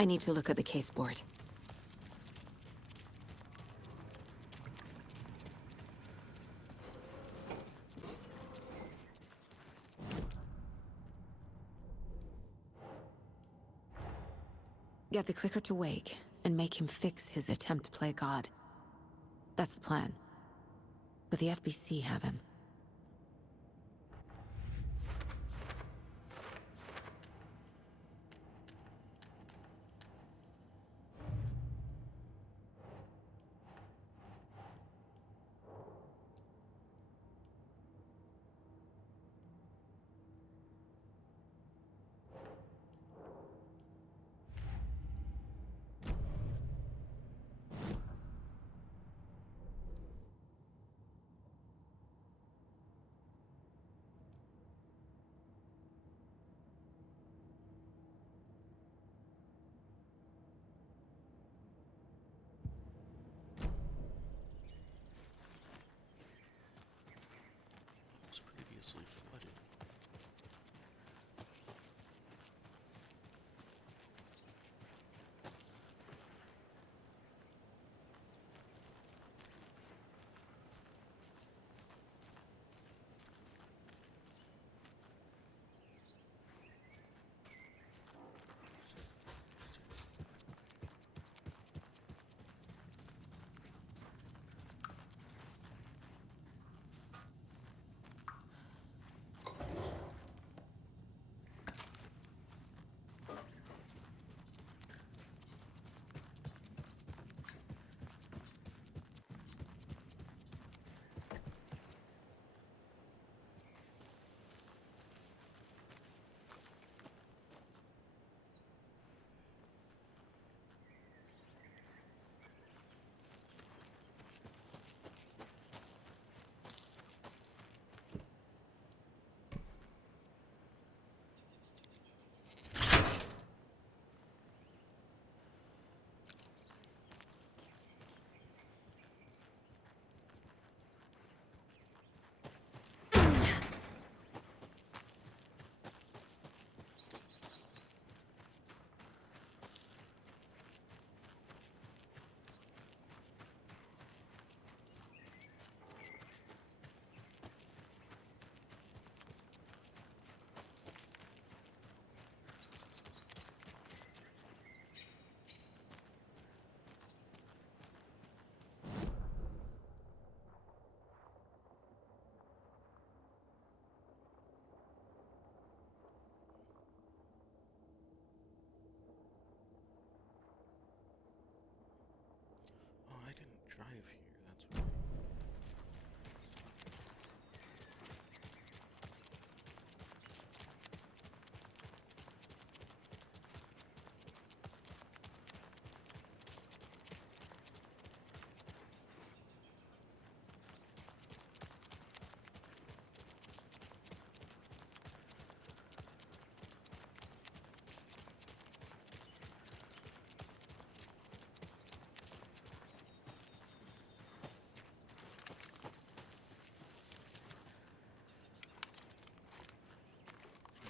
I need to look at the case board. Get the clicker to wake, and make him fix his attempt to play God. That's the plan. But the FBC have him. Was previously flooded. Oh, I didn't drive here, that's why.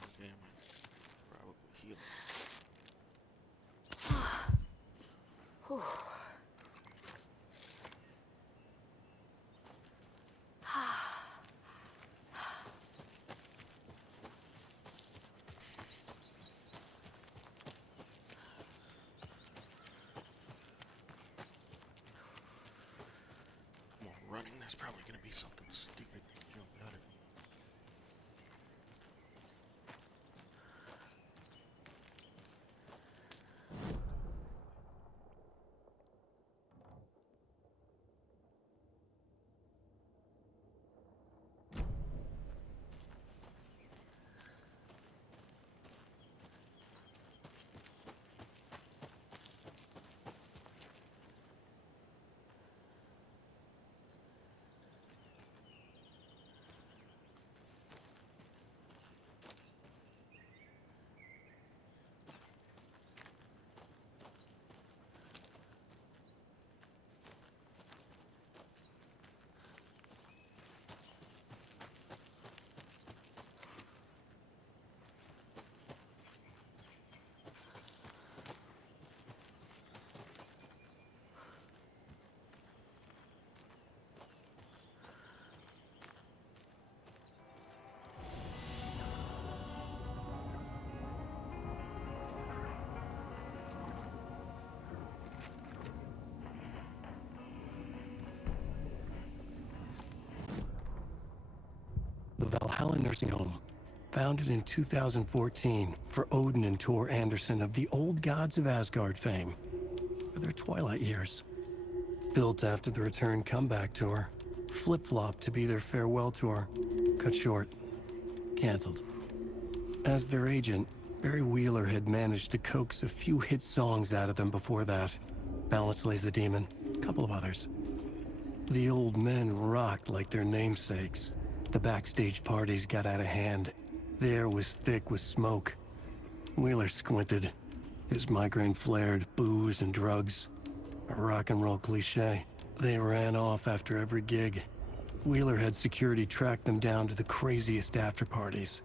Oh, damn, I probably healed. More running, there's probably gonna be something stupid jump out at me. Valhalla Nursing Home. Founded in 2014 for Odin and Tor Anderson of the Old Gods of Asgard fame for their twilight years. Built after the Return comeback tour, flip-flopped to be their farewell tour, cut short, canceled. As their agent, Barry Wheeler had managed to coax a few hit songs out of them before that. Balance Lays the Demon, a couple of others. The old men rocked like their namesakes. The backstage parties got out of hand. The air was thick with smoke. Wheeler squinted. His migraine flared, booze and drugs. A rock and roll cliche. They ran off after every gig. Wheeler had security track them down to the craziest after parties.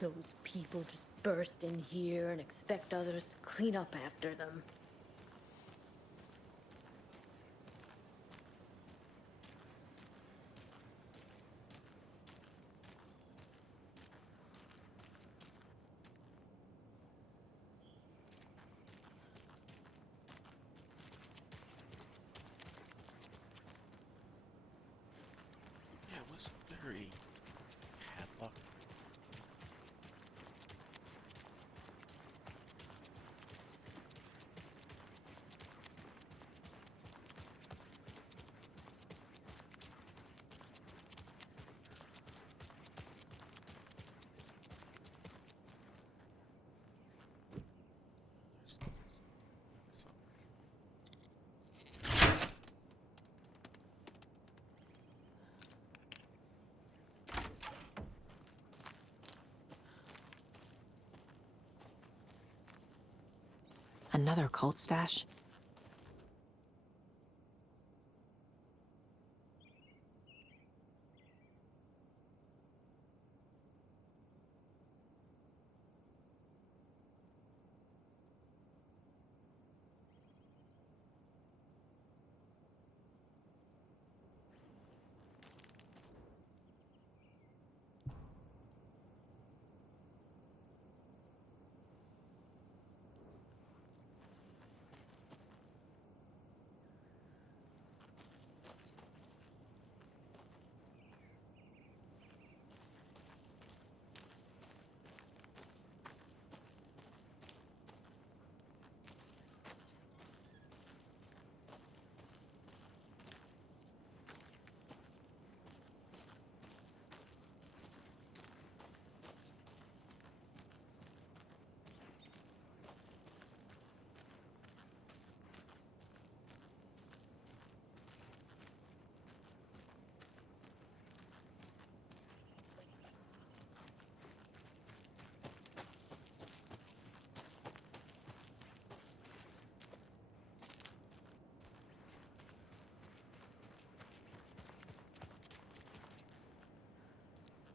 Those people just burst in here and expect others to clean up after them. Yeah, wasn't there a padlock? There's not. So, Another cult stash?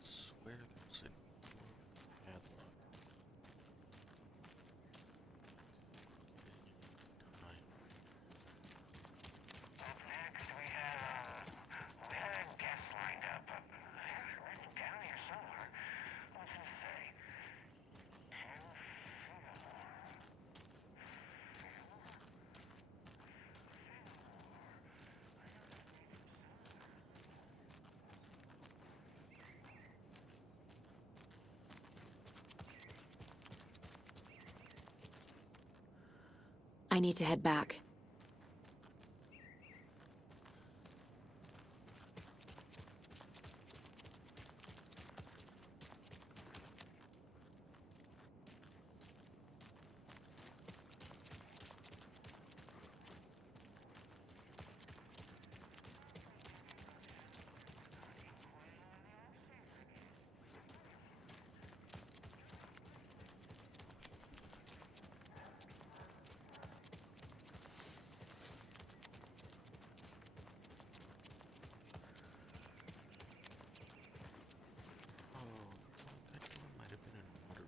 swear there's a padlock. Time. Up next, we had a guest lined up. I have it written down here somewhere. What's it say? I need to head back. Oh, that door might have been an artery.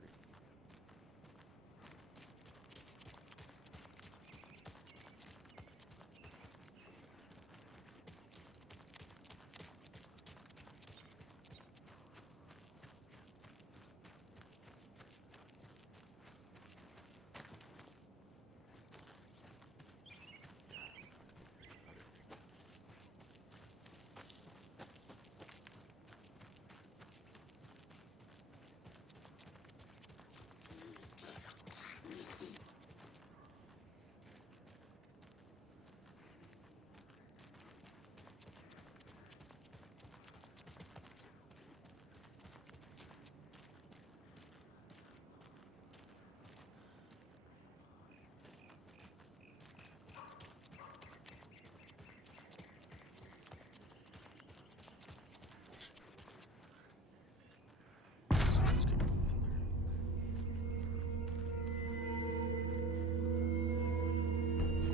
Someone's coming from in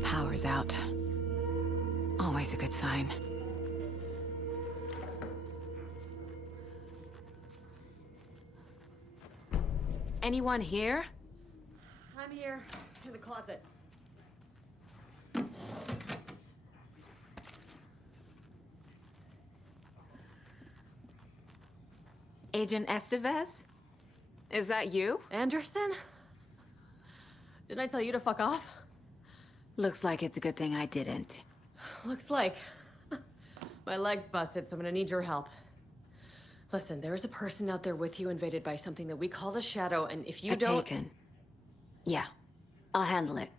there. Power's out. Always a good sign. Anyone here? I'm here, in the closet. Agent Estevez? Is that you? Anderson? Didn't I tell you to fuck off? Looks like it's a good thing I didn't. Looks like. My leg's busted, so I'm gonna need your help. Listen, there is a person out there with you invaded by something that we call the Shadow, and if you don't... Taken. Yeah, I'll handle it.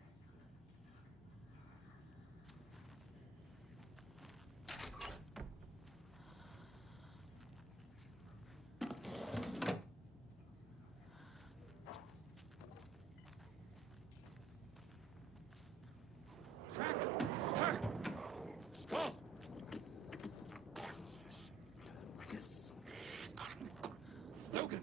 Logan!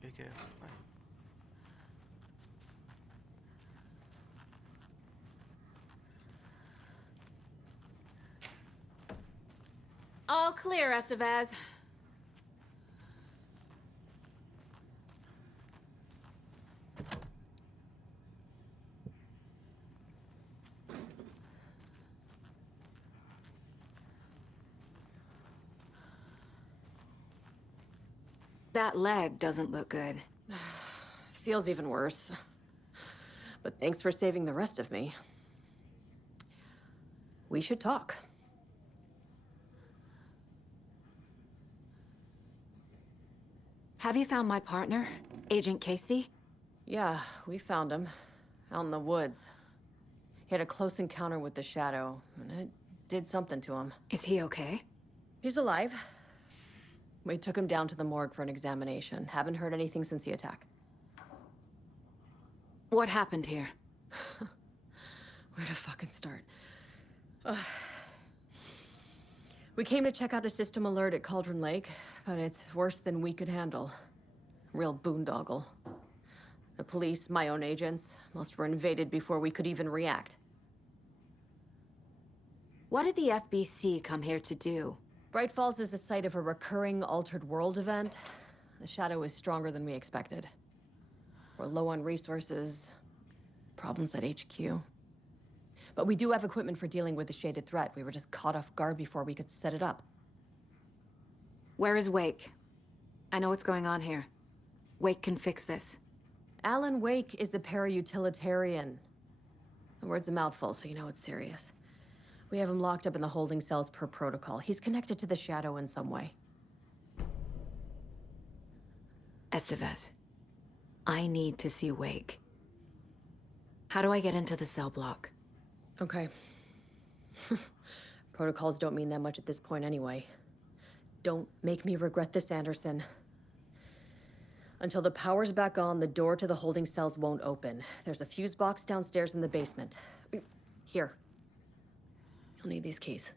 Big ass pipe. All clear, Estevez. That leg doesn't look good. Feels even worse. But thanks for saving the rest of me. We should talk. Have you found my partner, Agent Casey? Yeah, we found him. Out in the woods. He had a close encounter with the Shadow, and it did something to him. Is he okay? He's alive. We took him down to the morgue for an examination. Haven't heard anything since the attack. What happened here? Where to fucking start? We came to check out a system alert at Cauldron Lake, but it's worse than we could handle. Real boondoggle. The police, my own agents, most were invaded before we could even react. What did the FBC come here to do? Bright Falls is the site of a recurring Altered World event. The Shadow is stronger than we expected. We're low on resources, problems at HQ. But we do have equipment for dealing with the shaded threat. We were just caught off guard before we could set it up. Where is Wake? I know what's going on here. Wake can fix this. Alan Wake is a para-utilitarian. The word's a mouthful, so you know it's serious. We have him locked up in the holding cells per protocol. He's connected to the Shadow in some way. Estevez, I need to see Wake. How do I get into the cell block? Okay. Protocols don't mean that much at this point anyway. Don't make me regret this, Anderson. Until the power's back on, the door to the holding cells won't open. There's a fuse box downstairs in the basement. Here. You'll need these keys.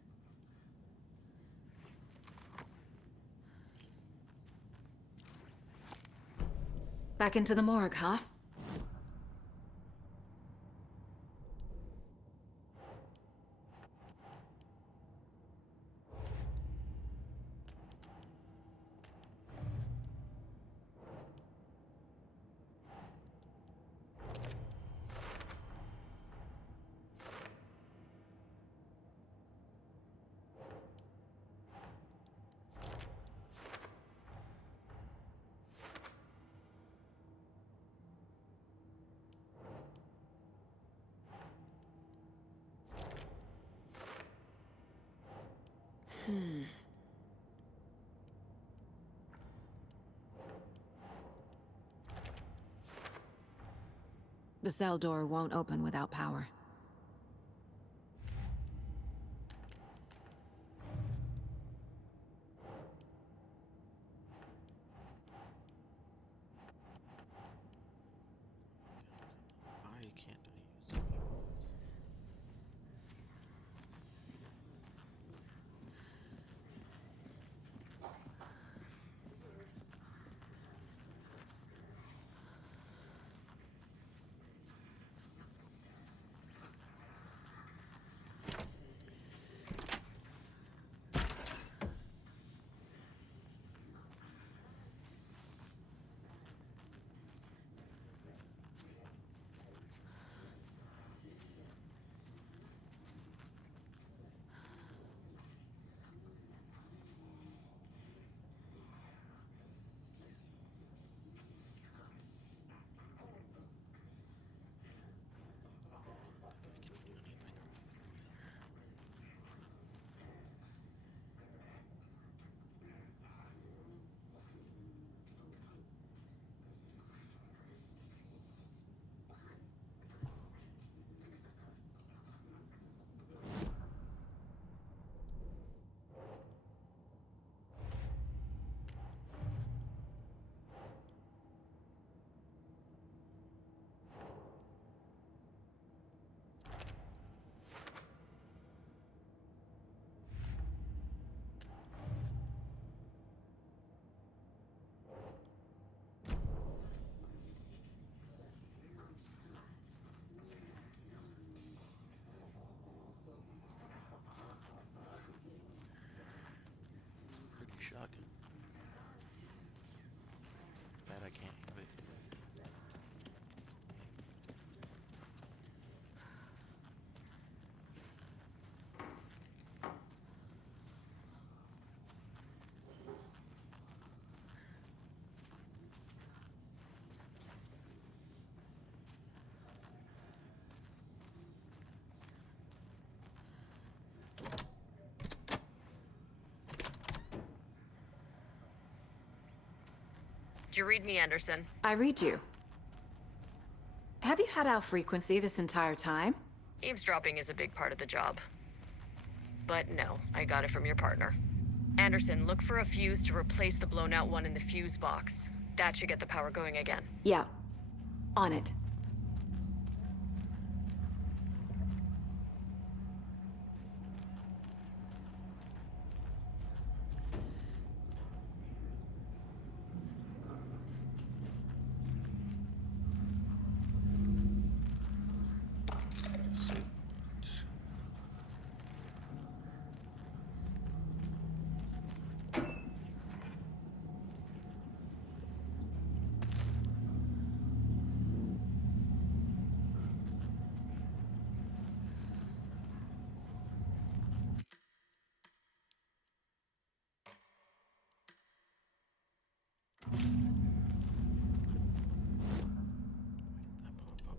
Back into the morgue, huh? The cell door won't open without power. Why can't I use it? I can't have it. Did you read me, Anderson? I read you. Have you had Al frequency this entire time? Eavesdropping is a big part of the job. But no, I got it from your partner. Anderson, look for a fuse to replace the blown out one in the fuse box. That should get the power going again. Yeah. On it. Save. That pop up.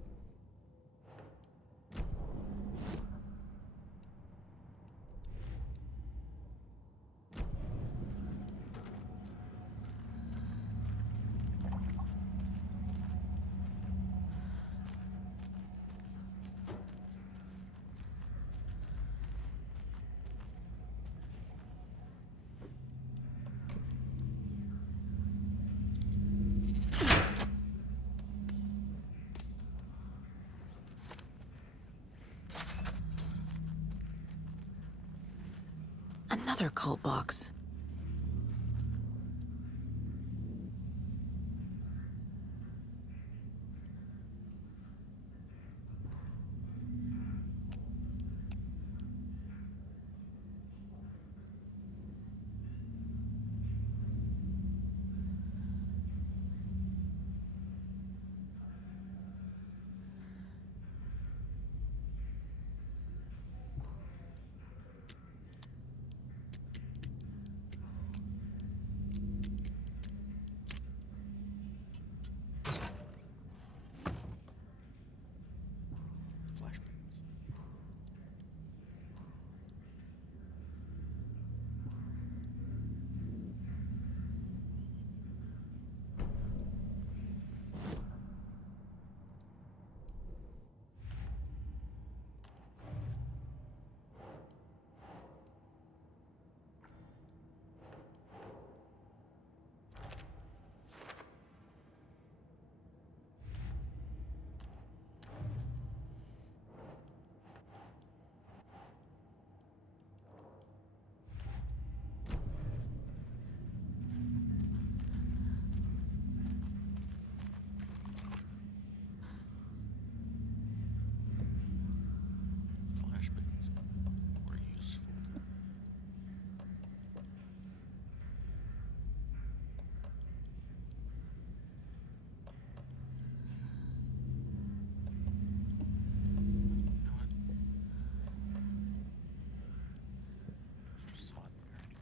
Another cult box. Flashbangs. Flashbangs were useful. You know what? Just saw it there anyway.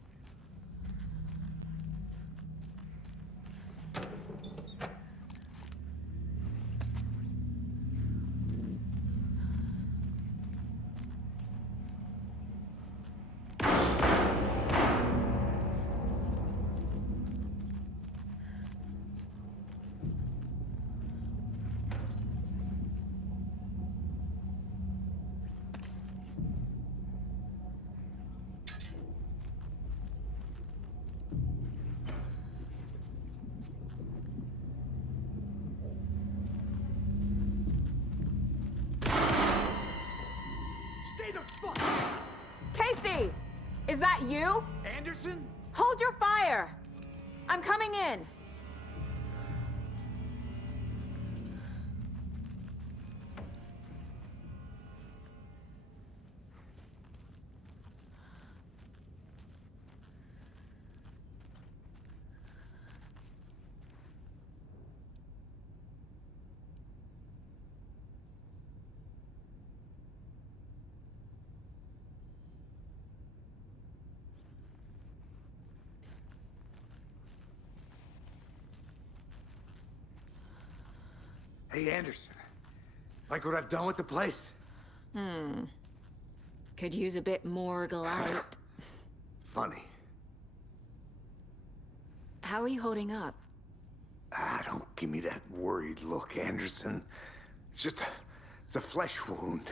Casey! Is that you? Anderson? Hold your fire! I'm coming in! Hey, Anderson. Like what I've done with the place? Could use a bit more light. Funny. How are you holding up? Don't give me that worried look, Anderson. It's a flesh wound.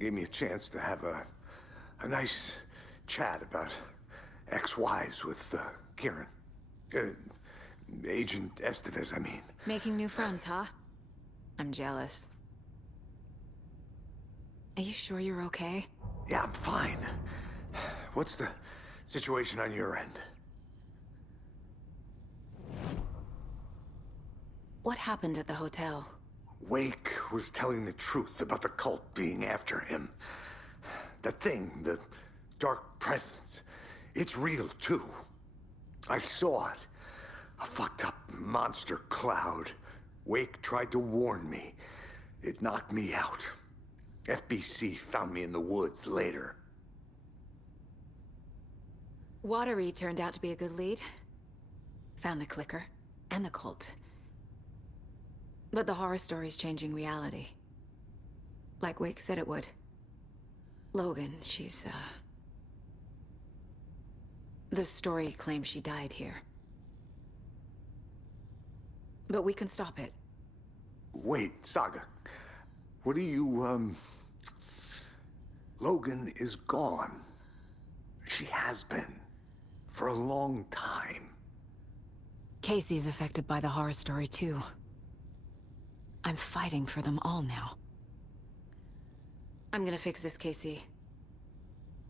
Gave me a chance to have a nice chat about ex-wives with Kieran. Agent Estevez, I mean. Making new friends, huh? I'm jealous. Are you sure you're okay? Yeah, I'm fine. What's the situation on your end? What happened at the hotel? Wake was telling the truth about the cult being after him. That thing, the dark presence, it's real too. I saw it. A fucked up monster cloud. Wake tried to warn me. It knocked me out. FBC found me in the woods later. Watery turned out to be a good lead. Found the clicker and the cult. But the horror story's changing reality. Like Wake said it would. Logan, the story claims she died here. But we can stop it. Wait, Saga. What do you, Logan is gone. She has been. For a long time. Casey's affected by the horror story too. I'm fighting for them all now. I'm gonna fix this, Casey.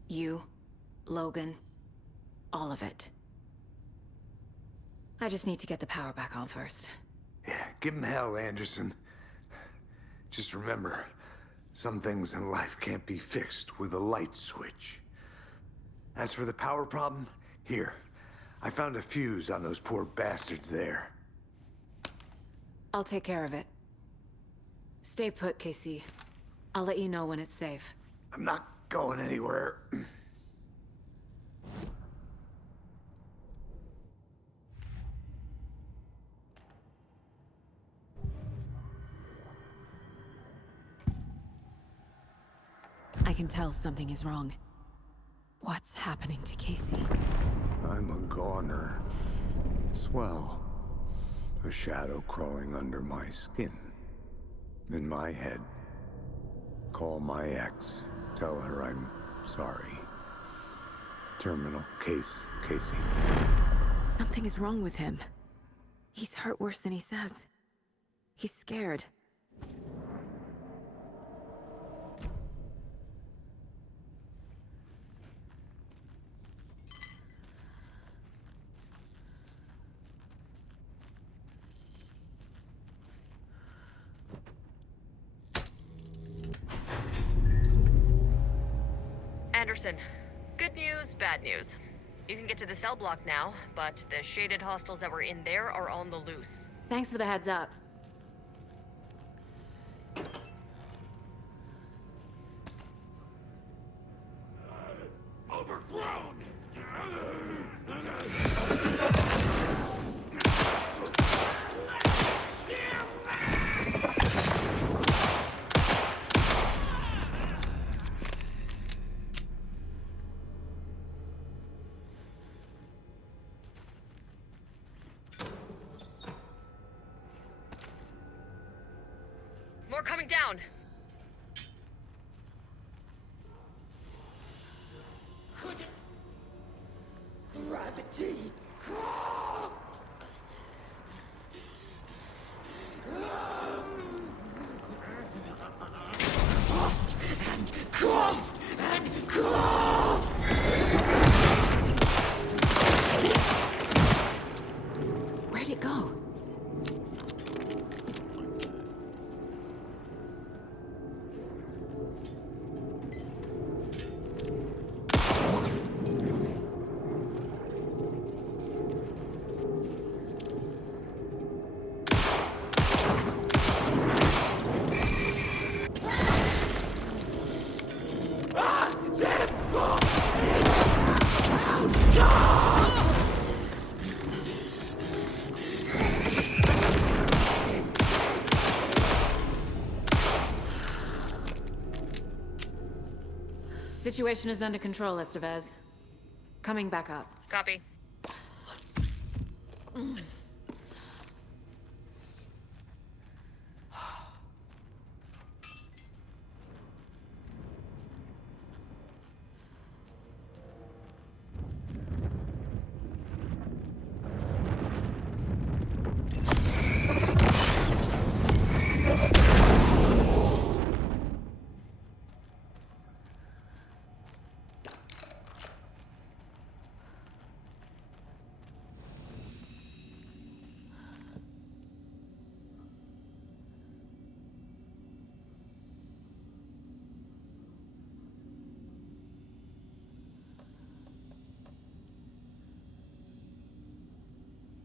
You, Logan, all of it. I just need to get the power back on first. Yeah, give him hell, Anderson. Just remember, some things in life can't be fixed with a light switch. As for the power problem, here. I found a fuse on those poor bastards there. I'll take care of it. Stay put, Casey. I'll let you know when it's safe. I'm not going anywhere. I can tell something is wrong. What's happening to Casey? I'm a goner. Swell. A shadow crawling under my skin. In my head. Call my ex. Tell her I'm sorry. Terminal case, Casey. Something is wrong with him. He's hurt worse than he says. He's scared. Anderson, good news, bad news. You can get to the cell block now, but the shaded hostiles that were in there are on the loose. Thanks for the heads up. Overgrown! More coming down! Gravity! Where'd it go? Situation is under control, Estevez. Coming back up. Copy.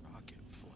Rocket flare.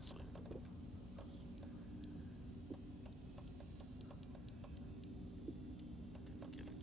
Sleep. Get it.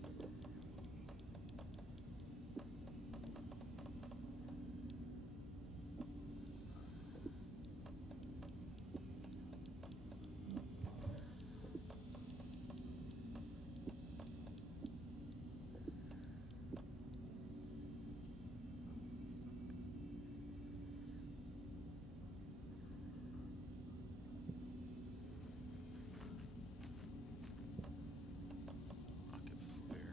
Rocket flare.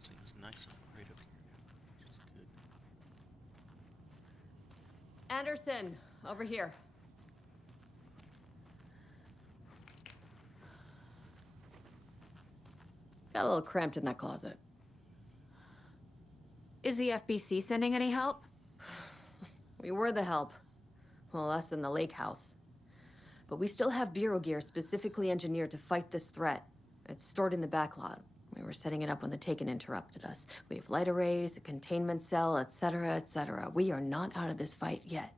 Seems nice and bright up here now, which is good. Anderson, over here. Got a little cramped in that closet. Is the FBC sending any help? We were the help. Well, us in the lake house. But we still have Bureau gear specifically engineered to fight this threat. It's stored in the backlot. We were setting it up when the Taken interrupted us. We have light arrays, a containment cell, etc., etc. We are not out of this fight yet.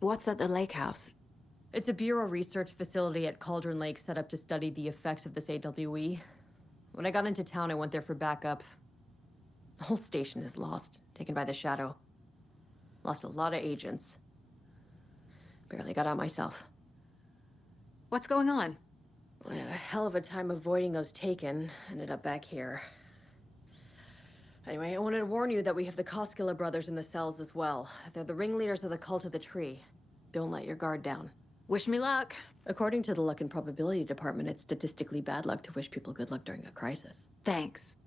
What's at the lake house? It's a Bureau research facility at Cauldron Lake set up to study the effects of this AWE. When I got into town, I went there for backup. The whole station is lost, taken by the Shadow. Lost a lot of agents. Barely got out myself. What's going on? I had a hell of a time avoiding those Taken. Ended up back here. Anyway, I wanted to warn you that we have the Koskela brothers in the cells as well. They're the ringleaders of the Cult of the Tree. Don't let your guard down. Wish me luck. According to the Luck and Probability Department, it's statistically bad luck to wish people good luck during a crisis. Thanks.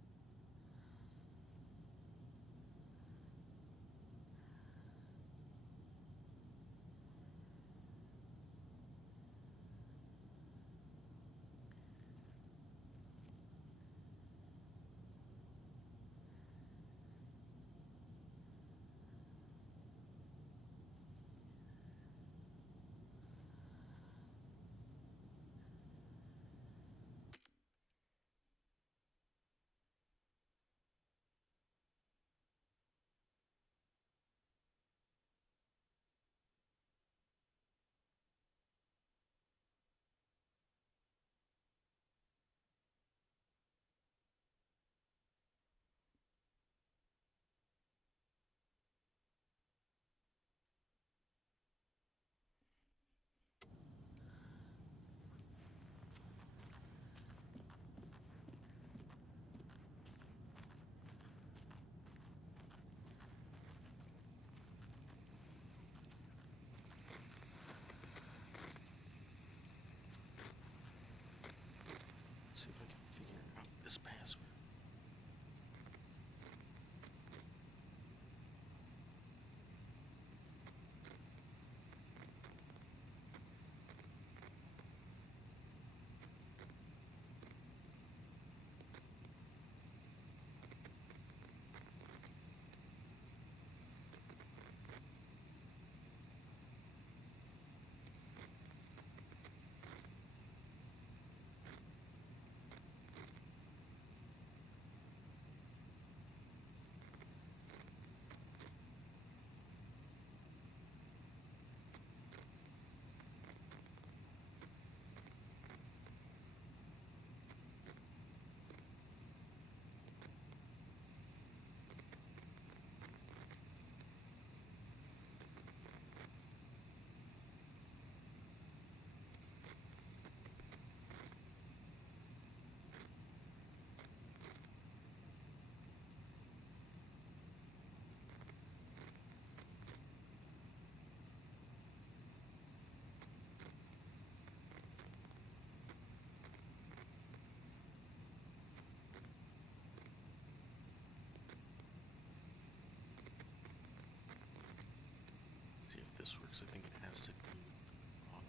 this works. I think it has to be autos.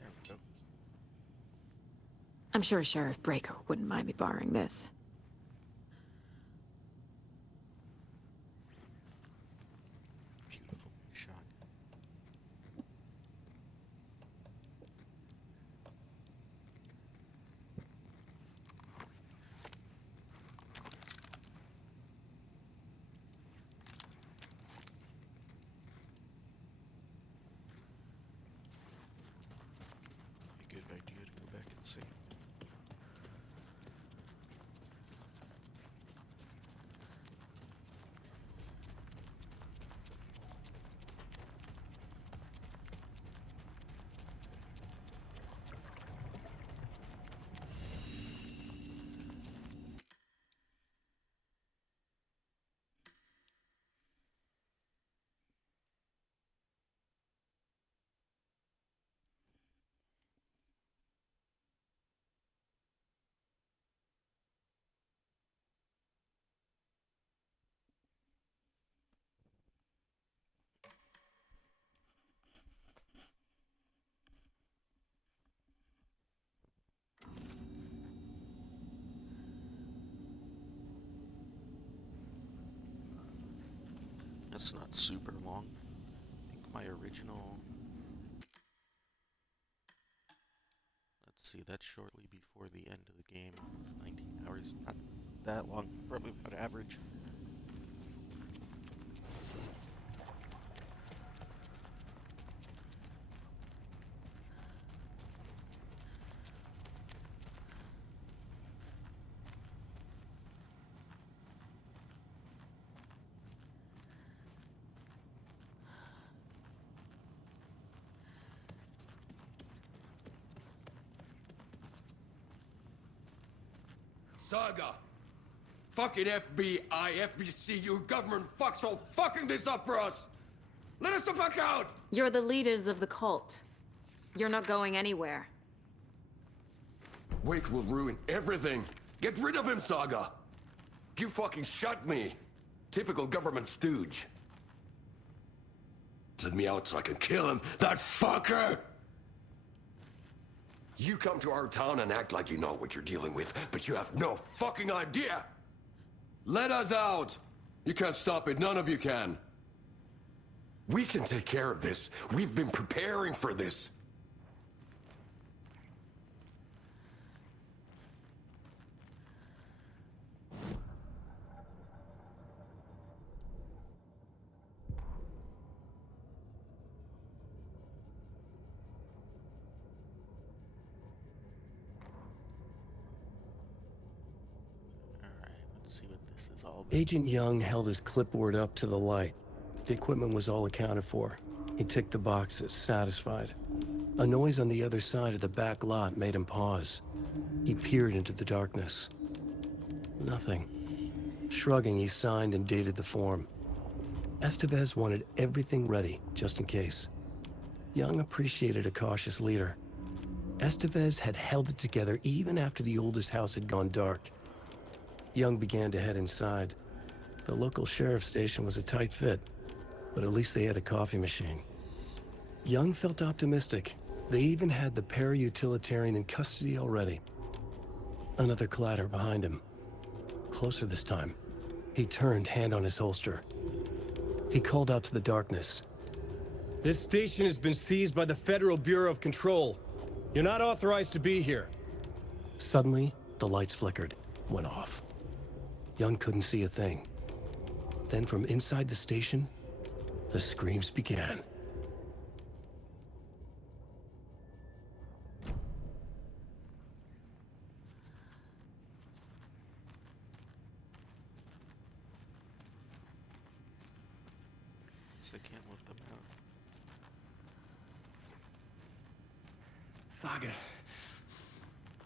There we go. I'm sure Sheriff Breaker wouldn't mind me borrowing this. Beautiful shot. A good idea to go back and save. That's not super long. I think my original... Let's see, that's shortly before the end of the game. 19 hours, not that long, probably about average. Saga! Fucking FBI, FBC, you government fucks all fucking this up for us! Let us the fuck out! You're the leaders of the cult. You're not going anywhere. Wake will ruin everything! Get rid of him, Saga! You fucking shot me! Typical government stooge. Let me out so I can kill him, that fucker! You come to our town and act like you know what you're dealing with, but you have no fucking idea! Let us out! You can't stop it, none of you can. We can take care of this. We've been preparing for this. Alright, let's see what this is all about. Agent Young held his clipboard up to the light. The equipment was all accounted for. He ticked the boxes, satisfied. A noise on the other side of the back lot made him pause. He peered into the darkness. Nothing. Shrugging, he signed and dated the form. Estevez wanted everything ready, just in case. Young appreciated a cautious leader. Estevez had held it together even after the oldest house had gone dark. Young began to head inside. The local sheriff's station was a tight fit, but at least they had a coffee machine. Young felt optimistic. They even had the para-utilitarian in custody already. Another clatter behind him. Closer this time. He turned, hand on his holster. He called out to the darkness. "This station has been seized by the Federal Bureau of Control. You're not authorized to be here." Suddenly, the lights flickered, went off. Young couldn't see a thing. Then from inside the station, the screams began. So I can't lift them out. Saga,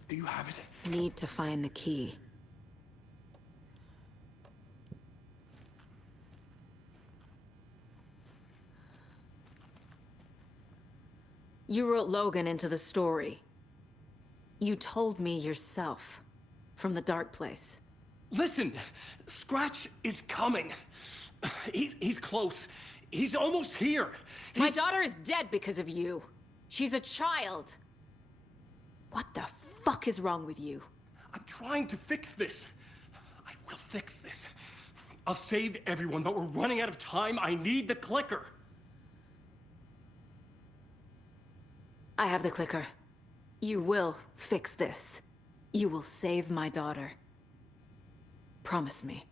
do you have it? Need to find the key. You wrote Logan into the story. You told me yourself. From the dark place. Listen! Scratch is coming. He's close. He's almost here. My daughter is dead because of you. She's a child. What the fuck is wrong with you? I'm trying to fix this. I will fix this. I'll save everyone, but we're running out of time. I need the clicker. I have the clicker. You will fix this. You will save my daughter. Promise me.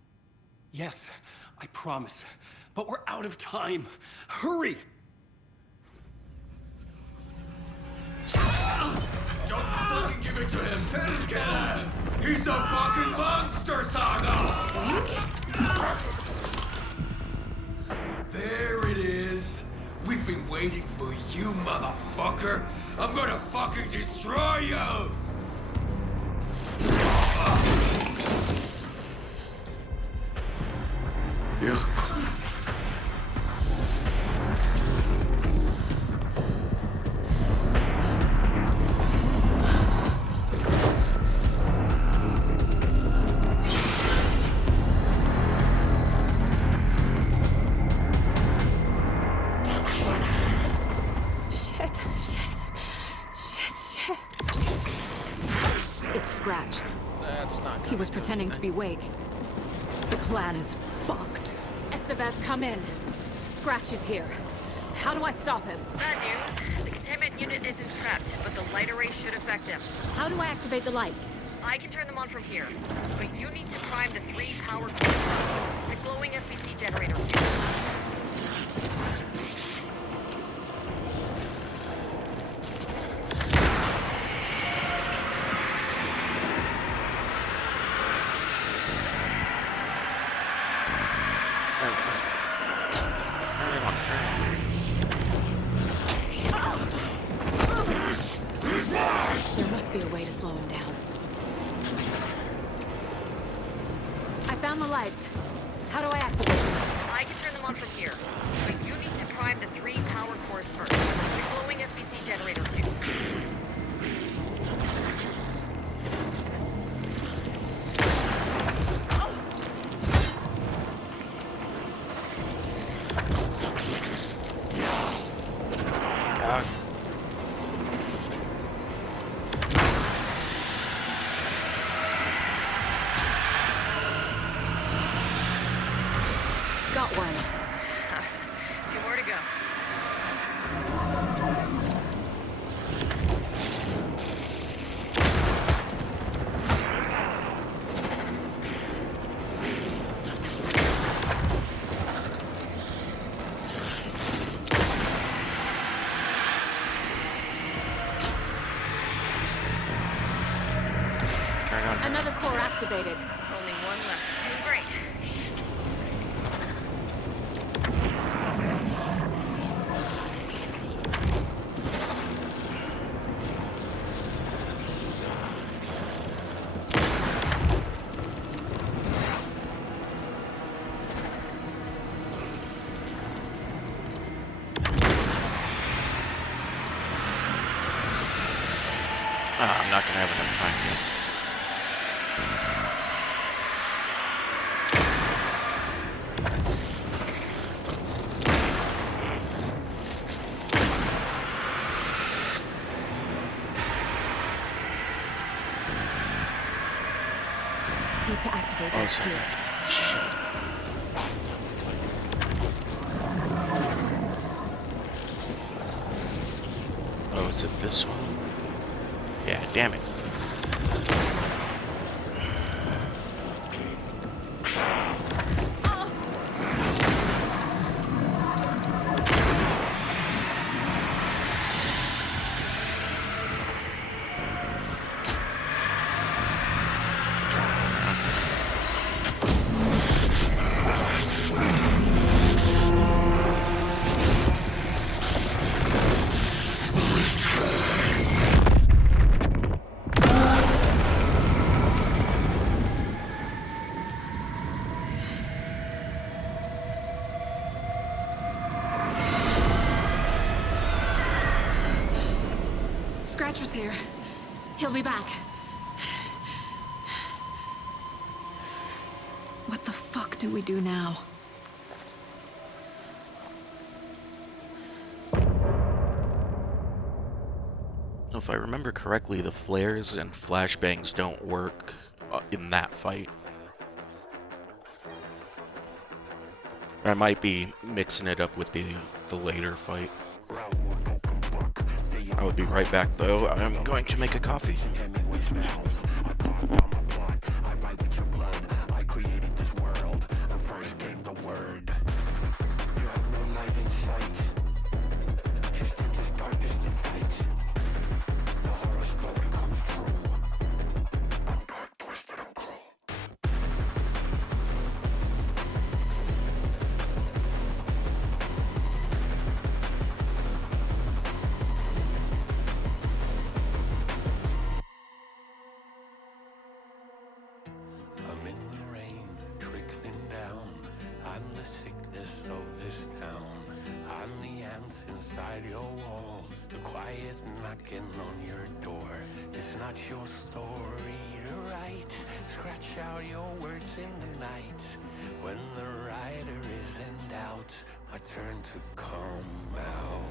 Yes, I promise. But we're out of time. Hurry! Don't fucking give it to him! Kill him! He's a fucking monster, Saga! There it is! We've been waiting for you, motherfucker! I'm gonna fucking destroy you! Yeah. It's Scratch. That's not He was pretending to be Wake. The plan is fucked. Estevez, come in. Scratch is here. How do I stop him? Bad news. The containment unit isn't prepped, but the light array should affect him. How do I activate the lights? I can turn them on from here, but you need to prime the 3 power cores. The glowing FBC generator. There must be a way to slow him down. I found the lights. How do I activate them? I can turn them on from here, but you need to prime the 3 power cores first. The glowing FBC generator fuse. God. Got one. 2 more to go. Turn on. Another core activated. Only one left. Great. I'm not gonna have enough time yet. by Oh, those sorry. tubes. Shit. Oh, is it this one? Yeah, damn it. Scratcher's here. He'll be back. What the fuck do we do now? If I remember correctly, the flares and flashbangs don't work in that fight. I might be mixing it up with the later fight. I will be right back though. I'm going to make a coffee. I'm in the rain, trickling down. I'm the sickness of this town. I'm the ants inside your walls, the quiet knocking on your door. It's not your story to write. Scratch out your words in the night. When the writer is in doubt, I turn to come out.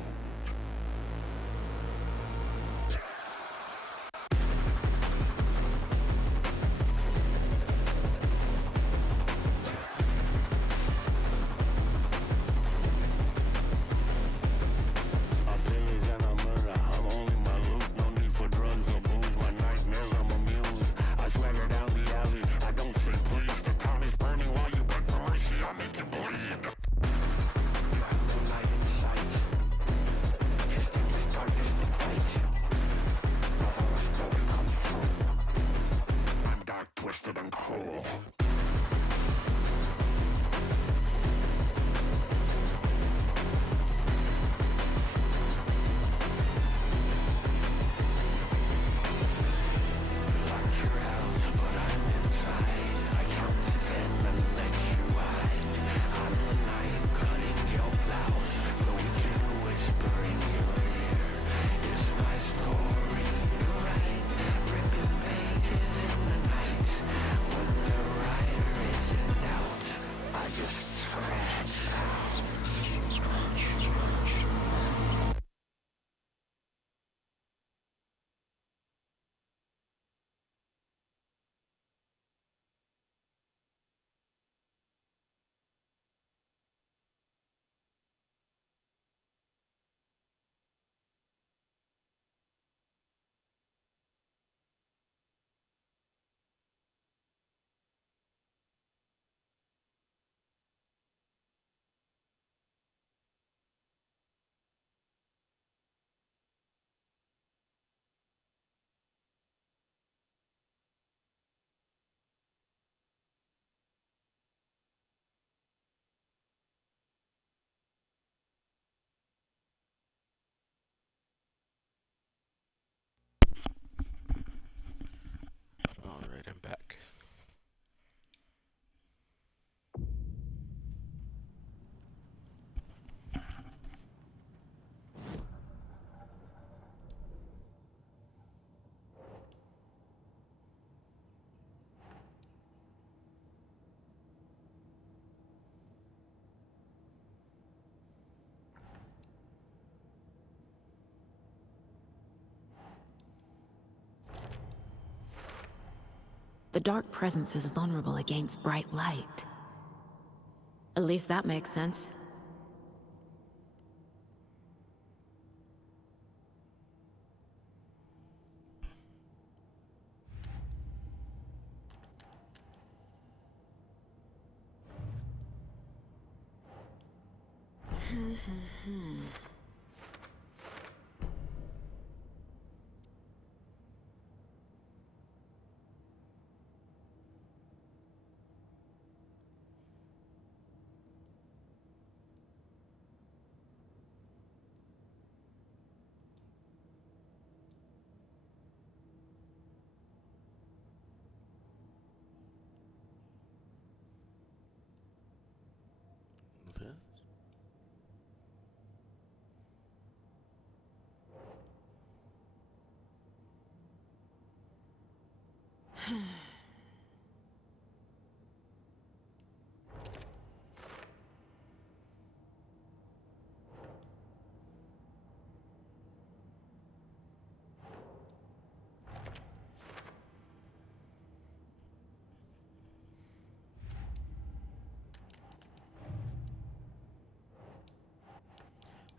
The Dark Presence is vulnerable against bright light. At least that makes sense. This?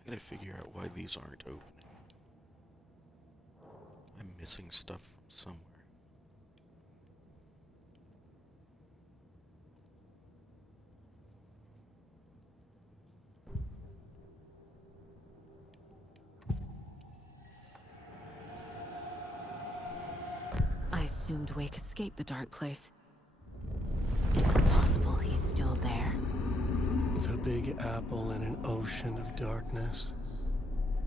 I gotta figure out why these aren't opening. I'm missing stuff from somewhere. I assumed Wake escaped the dark place. Is it possible he's still there? The Big Apple in an ocean of darkness.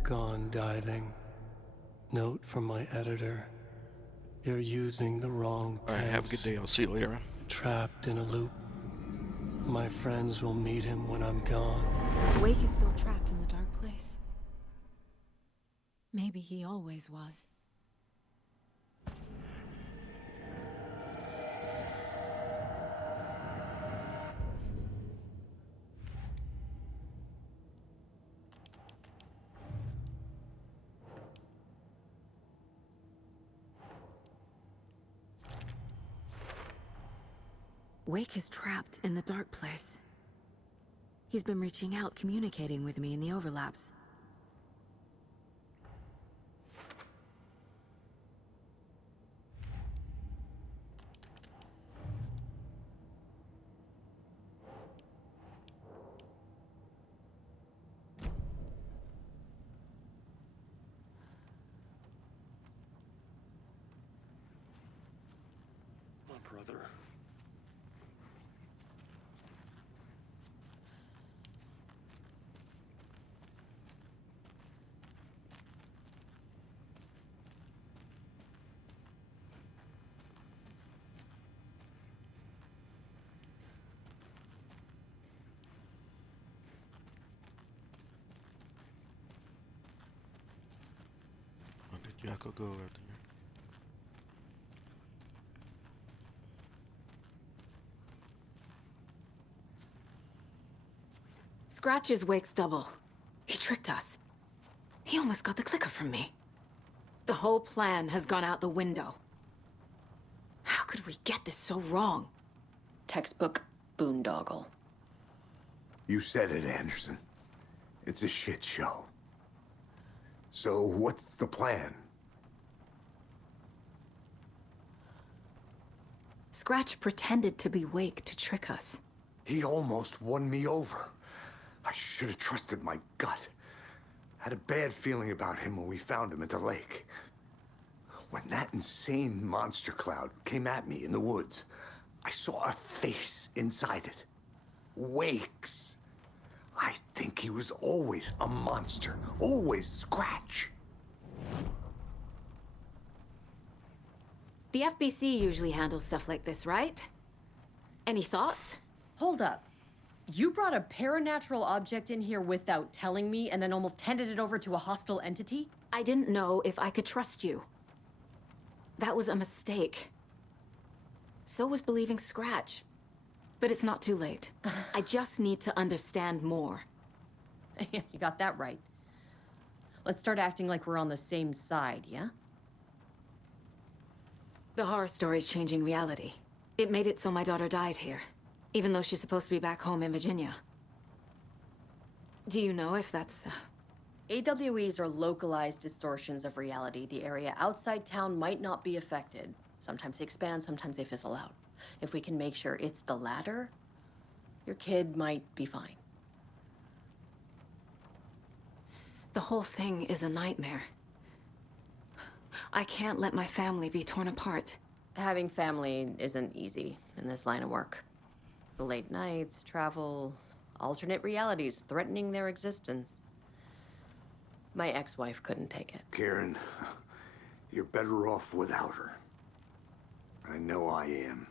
Gone diving. Note from my editor. You're using the wrong tense. Alright, have a good day. I'll see you later. Trapped in a loop. My friends will meet him when I'm gone. Wake is still trapped in the dark place. Maybe he always was. Wake is trapped in the dark place. He's been reaching out, communicating with me in the overlaps. My brother. When did Yako go out there? Scratch is Wake's double. He tricked us. He almost got the clicker from me. The whole plan has gone out the window. How could we get this so wrong? Textbook boondoggle. You said it, Anderson. It's a shit show. So what's the plan? Scratch pretended to be Wake to trick us. He almost won me over. I should have trusted my gut. Had a bad feeling about him when we found him at the lake. When that insane monster cloud came at me in the woods, I saw a face inside it. Wake's. I think he was always a monster. Always Scratch. The FBC usually handles stuff like this, right? Any thoughts? Hold up. You brought a paranatural object in here without telling me and then almost handed it over to a hostile entity? I didn't know if I could trust you. That was a mistake. So was believing Scratch. But it's not too late. I just need to understand more. You got that right. Let's start acting like we're on the same side, yeah? The horror story's changing reality. It made it so my daughter died here, even though she's supposed to be back home in Virginia. Do you know if that's... AWEs are localized distortions of reality. The area outside town might not be affected. Sometimes they expand, sometimes they fizzle out. If we can make sure it's the latter, your kid might be fine. The whole thing is a nightmare. I can't let my family be torn apart. Having family isn't easy in this line of work. The late nights, travel, alternate realities threatening their existence. My ex-wife couldn't take it. Karen, you're better off without her. I know I am.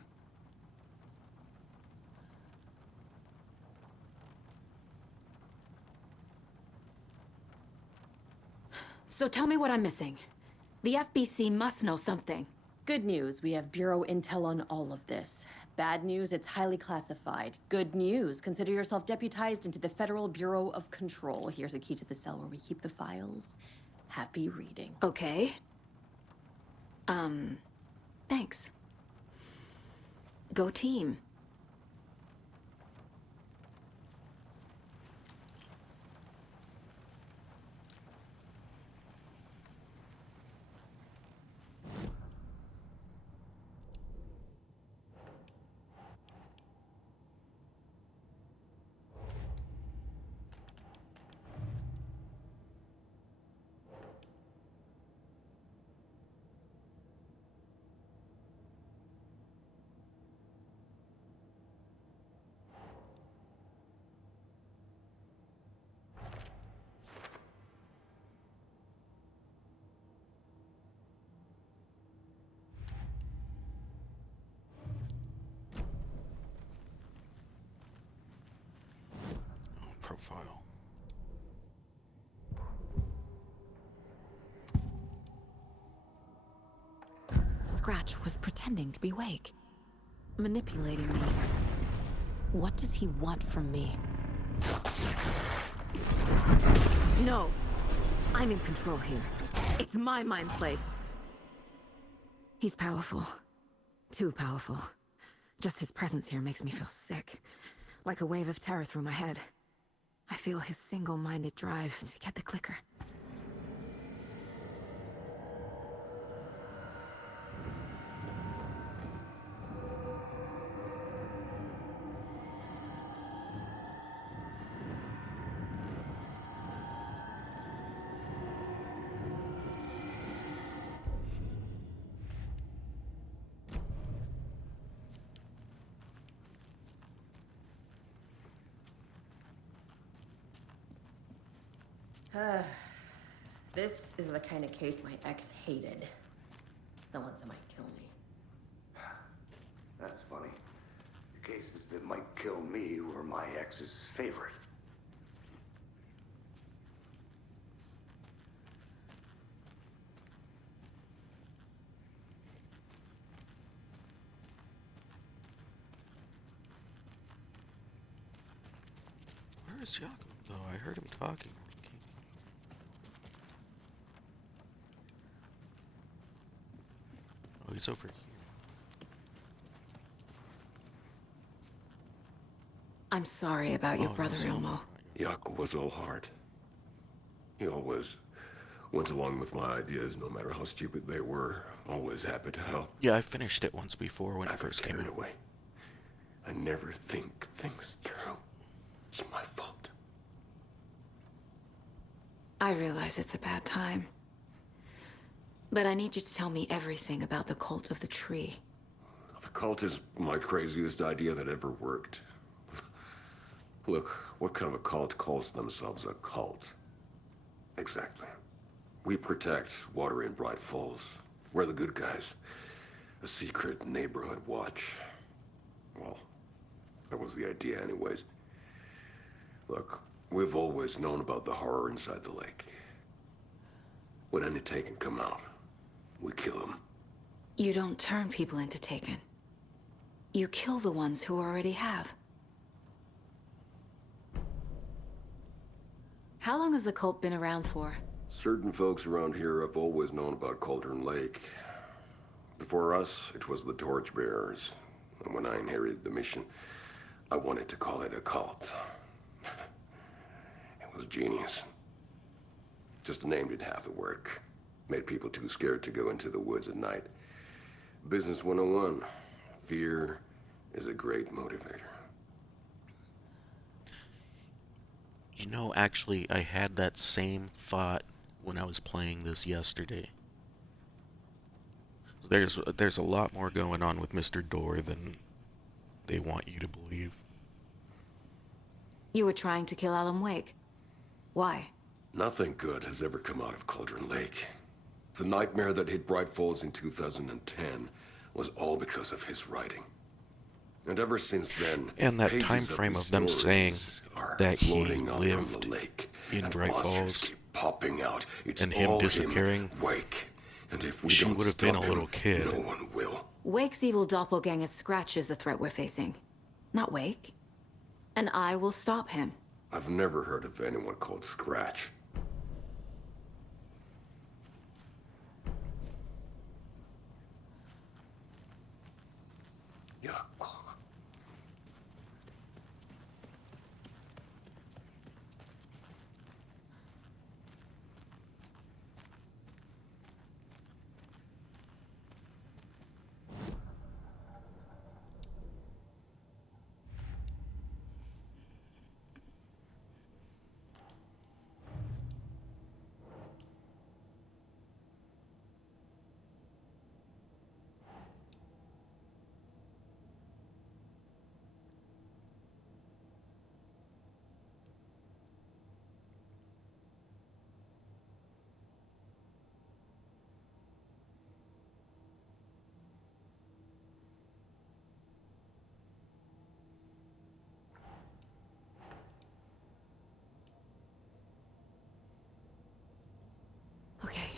So tell me what I'm missing. The FBC must know something. Good news, we have Bureau intel on all of this. Bad news, it's highly classified. Good news, consider yourself deputized into the Federal Bureau of Control. Here's a key to the cell where we keep the files. Happy reading. Okay. Thanks. Go team. Profile. Scratch was pretending to be awake, manipulating me. What does he want from me? No! I'm in control here. It's my mind place. He's powerful. Too powerful. Just his presence here makes me feel sick. Like a wave of terror through my head. I feel his single-minded drive to get the clicker. This is the kind of case my ex hated. The ones that might kill me. That's funny. The cases that might kill me were my ex's favorite. Where is Jakob, though? I heard him talking. Oh, he's over here. I'm sorry about your brother, Ilmo. Jakob was all heart. He always went along with my ideas, no matter how stupid they were. Always happy to help. Yeah, I finished it once before when it Never first came carried out. away. I never think things through. It's my fault. I realize it's a bad time. But I need you to tell me everything about the Cult of the Tree. The cult is my craziest idea that ever worked. Look, what kind of a cult calls themselves a cult? Exactly. We protect water in Bright Falls. We're the good guys. A secret neighborhood watch. Well, that was the idea anyways. Look, we've always known about the horror inside the lake. When any Taken come out, we kill them. You don't turn people into Taken. You kill the ones who already have. How long has the cult been around for? Certain folks around here have always known about Cauldron Lake. Before us, it was the Torchbearers. And when I inherited the mission, I wanted to call it a cult. It was genius. Just the name did half the work. Made people too scared to go into the woods at night. Business 101. Fear is a great motivator. You know, actually, I had that same thought when I was playing this yesterday. There's a lot more going on with Mr. Door than they want you to believe. You were trying to kill Alan Wake. Why? Nothing good has ever come out of Cauldron Lake. The nightmare that hit Bright Falls in 2010 was all because of his writing. And ever since then, And that pages time frame his of them saying stories are that he floating up from lived the lake, in and Bright monsters Falls, keep popping out. It's and him all disappearing. Wake. And if we She don't would have been stop a little him, kid. no one will. Wake's evil doppelganger Scratch is the threat we're facing. Not Wake. And I will stop him. I've never heard of anyone called Scratch. Yeah.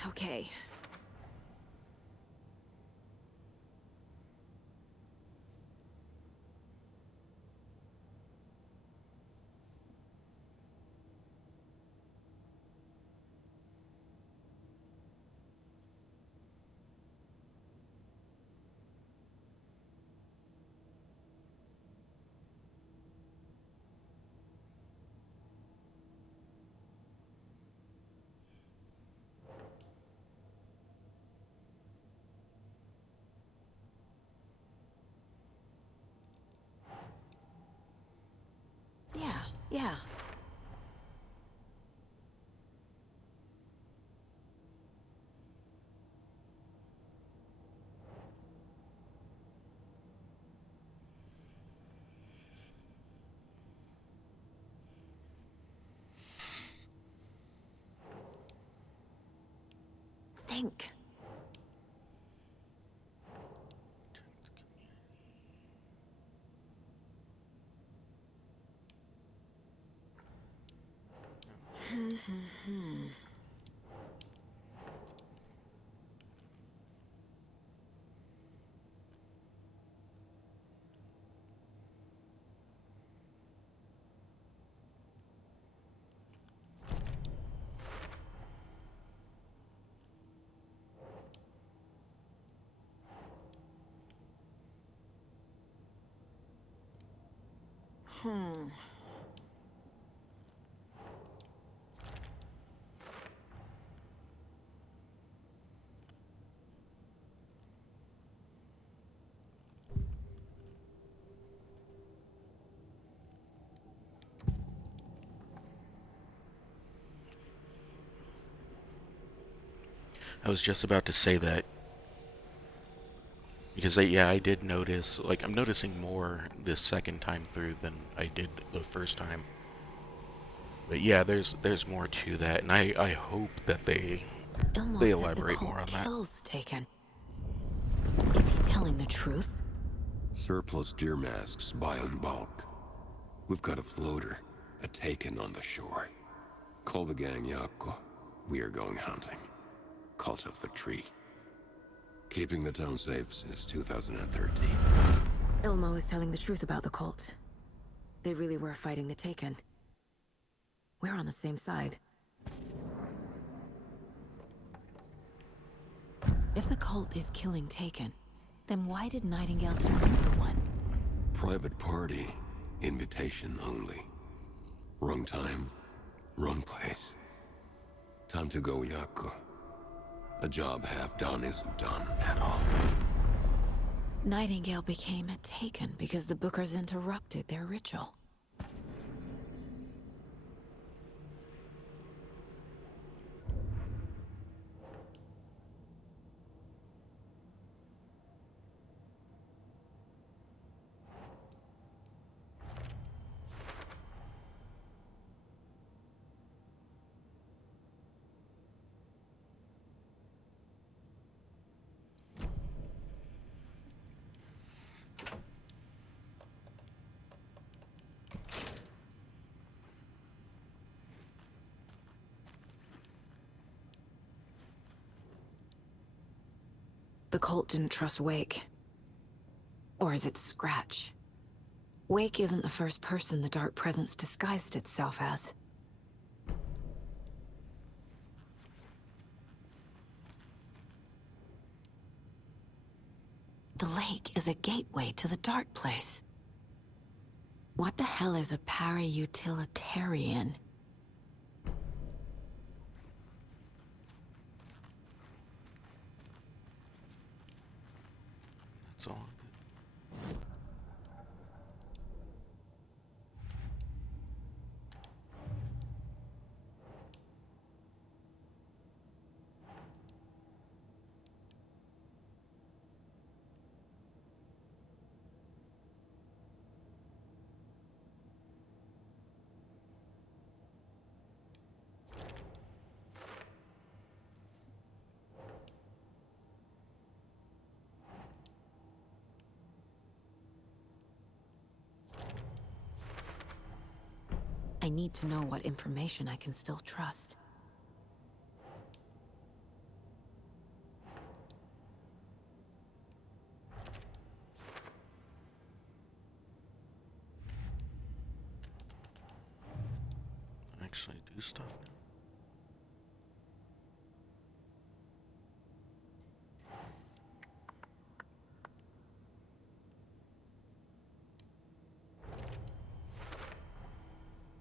Okay. Yeah. Think. I was just about to say that. Because, I did notice, like, I'm noticing more this second time through than I did the first time. But yeah, there's more to that, and I hope that they elaborate more on that. Kills Taken. Is he telling the truth? Surplus deer masks buy in bulk. We've got a floater, a Taken on the shore. Call the gang Yakko. We are going hunting. Cult of the Tree. Keeping the town safe since 2013. Ilmo is telling the truth about the cult. They really were fighting the Taken. We're on the same side. If the cult is killing Taken, then why did Nightingale turn into one? Private party. Invitation only. Wrong time, wrong place. Time to go, Yaku. A job half done isn't done at all. Nightingale became a Taken because the Bookers interrupted their ritual. The cult didn't trust Wake. Or is it Scratch? Wake isn't the first person the Dark Presence disguised itself as. The lake is a gateway to the Dark Place. What the hell is a para-utilitarian? That's all. I need to know what information I can still trust. Actually do stuff now.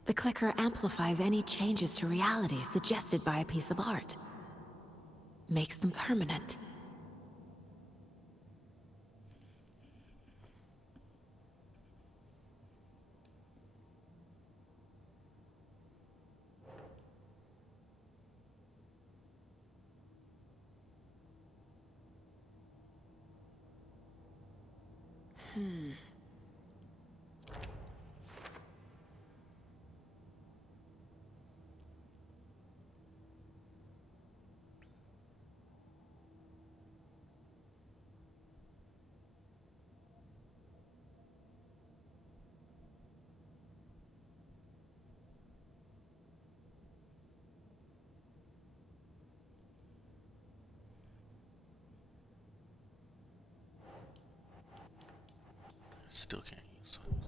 The clicker amplifies any changes to reality suggested by a piece of art. Makes them permanent. Still can't use those.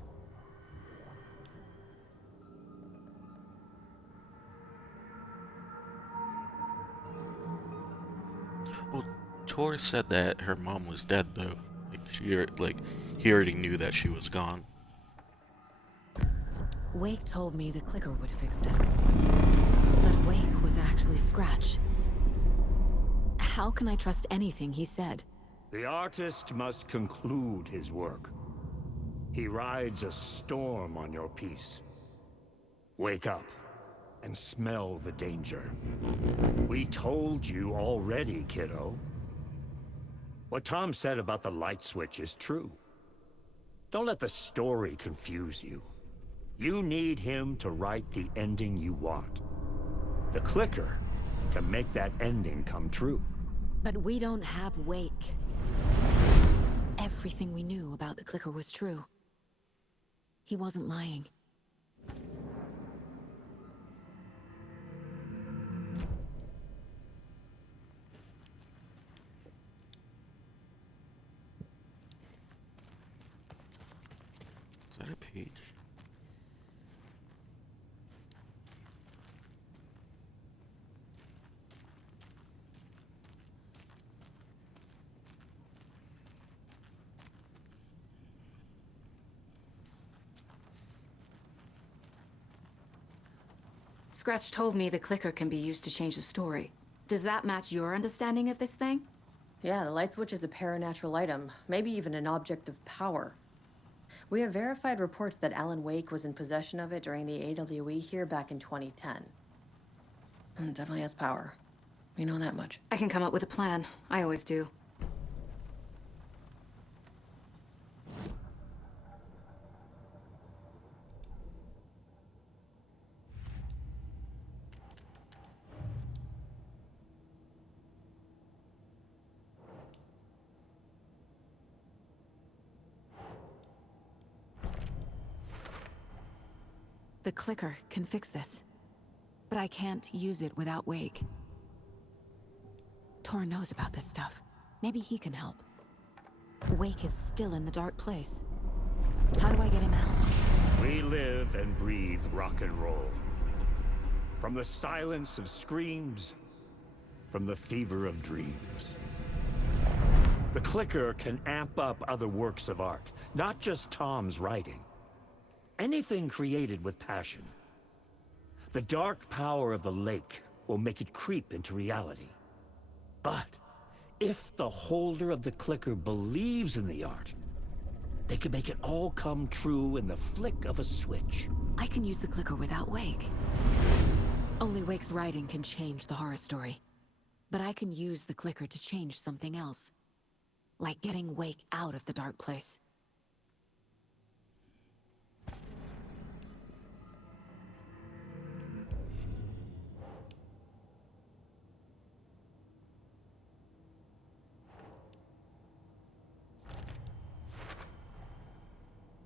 Well, Tor said that her mom was dead though. He already knew that she was gone. Wake told me the clicker would fix this. But Wake was actually Scratch. How can I trust anything he said? The artist must conclude his work. He rides a storm on your piece. Wake up and smell the danger. We told you already, kiddo. What Tom said about the light switch is true. Don't let the story confuse you. You need him to write the ending you want. The clicker can make that ending come true. But we don't have Wake. Everything we knew about the clicker was true. He wasn't lying. Is that a page? Scratch told me the clicker can be used to change the story. Does that match your understanding of this thing? Yeah, the light switch is a paranatural item, maybe even an object of power. We have verified reports that Alan Wake was in possession of it during the AWE here back in 2010. It definitely has power. We know that much. I can come up with a plan. I always do. The clicker can fix this. But I can't use it without Wake. Tor knows about this stuff. Maybe he can help. Wake is still in the dark place. How do I get him out? We live and breathe rock and roll. From the silence of screams, from the fever of dreams. The clicker can amp up other works of art, not just Tom's writing. Anything created with passion. The dark power of the lake will make it creep into reality. But if the holder of the clicker believes in the art, they can make it all come true in the flick of a switch. I can use the clicker without Wake. Only Wake's writing can change the horror story. But I can use the clicker to change something else. Like getting Wake out of the dark place.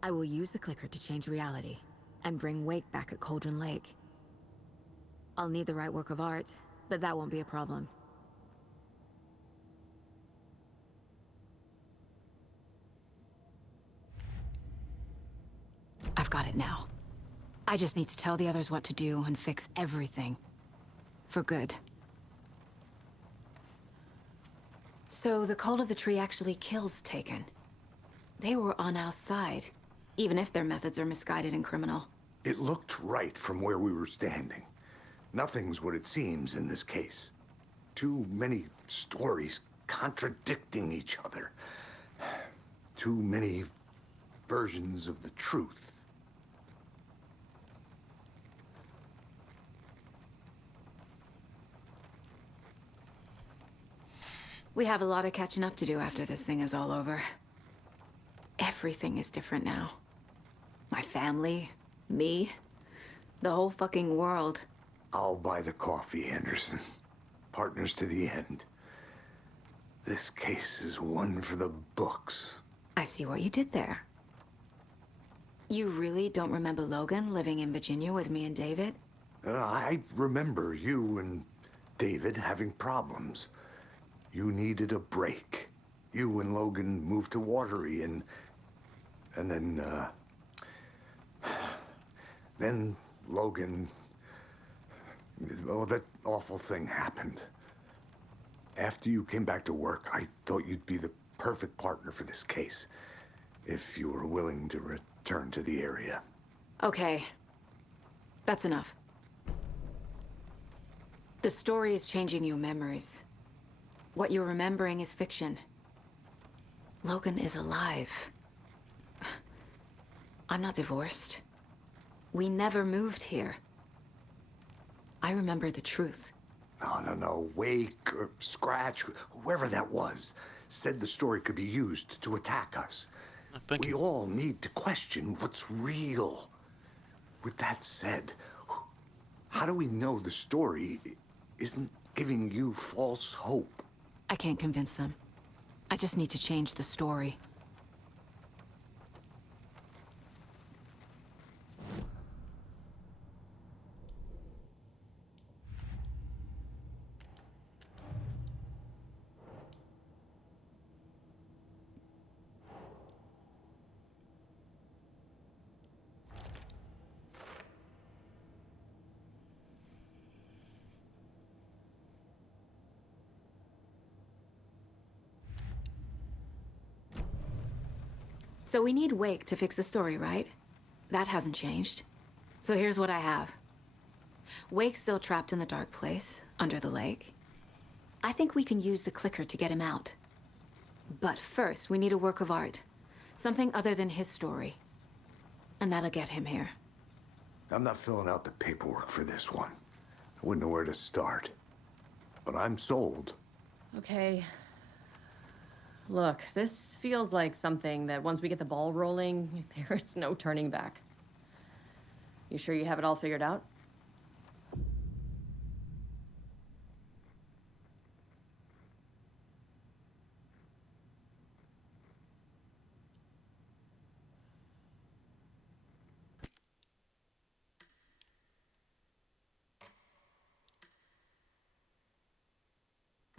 I will use the clicker to change reality, and bring Wake back at Cauldron Lake. I'll need the right work of art, but that won't be a problem. I've got it now. I just need to tell the others what to do and fix everything. For good. So the Cult of the Tree actually kills Taken. They were on our side. Even if their methods are misguided and criminal. It looked right from where we were standing. Nothing's what it seems in this case. Too many stories contradicting each other. Too many versions of the truth. We have a lot of catching up to do after this thing is all over. Everything is different now. My family, me, the whole fucking world. I'll buy the coffee, Anderson. Partners to the end. This case is one for the books. I see what you did there. You really don't remember Logan living in Virginia with me and David? I remember you and David having problems. You needed a break. You and Logan moved to Watery and then Logan, oh, that awful thing happened. After you came back to work, I thought you'd be the perfect partner for this case, if you were willing to return to the area. Okay. That's enough. The story is changing your memories. What you're remembering is fiction. Logan is alive. I'm not divorced. We never moved here. I remember the truth. No. Wake or Scratch, whoever that was, said the story could be used to attack us. We all need to question what's real. With that said, how do we know the story isn't giving you false hope? I can't convince them. I just need to change the story. So we need Wake to fix the story, right? That hasn't changed. So here's what I have. Wake's still trapped in the dark place, under the lake. I think we can use the clicker to get him out. But first, we need a work of art. Something other than his story. And that'll get him here. I'm not filling out the paperwork for this one. I wouldn't know where to start. But I'm sold. Okay. Look, this feels like something that once we get the ball rolling, there is no turning back. You sure you have it all figured out?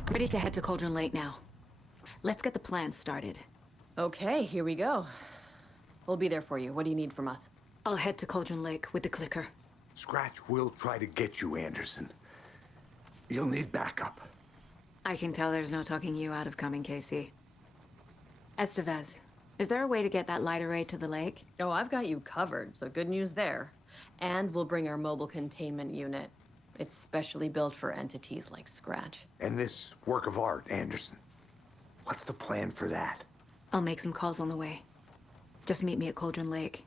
I'm ready to head to Cauldron Lake now. Let's get the plan started. Okay, here we go. We'll be there for you. What do you need from us? I'll head to Cauldron Lake with the clicker. Scratch will try to get you, Anderson. You'll need backup. I can tell there's no talking you out of coming, Casey. Estevez, is there a way to get that light array to the lake? Oh, I've got you covered, so good news there. And we'll bring our mobile containment unit. It's specially built for entities like Scratch. And this work of art, Anderson. What's the plan for that? I'll make some calls on the way. Just meet me at Cauldron Lake.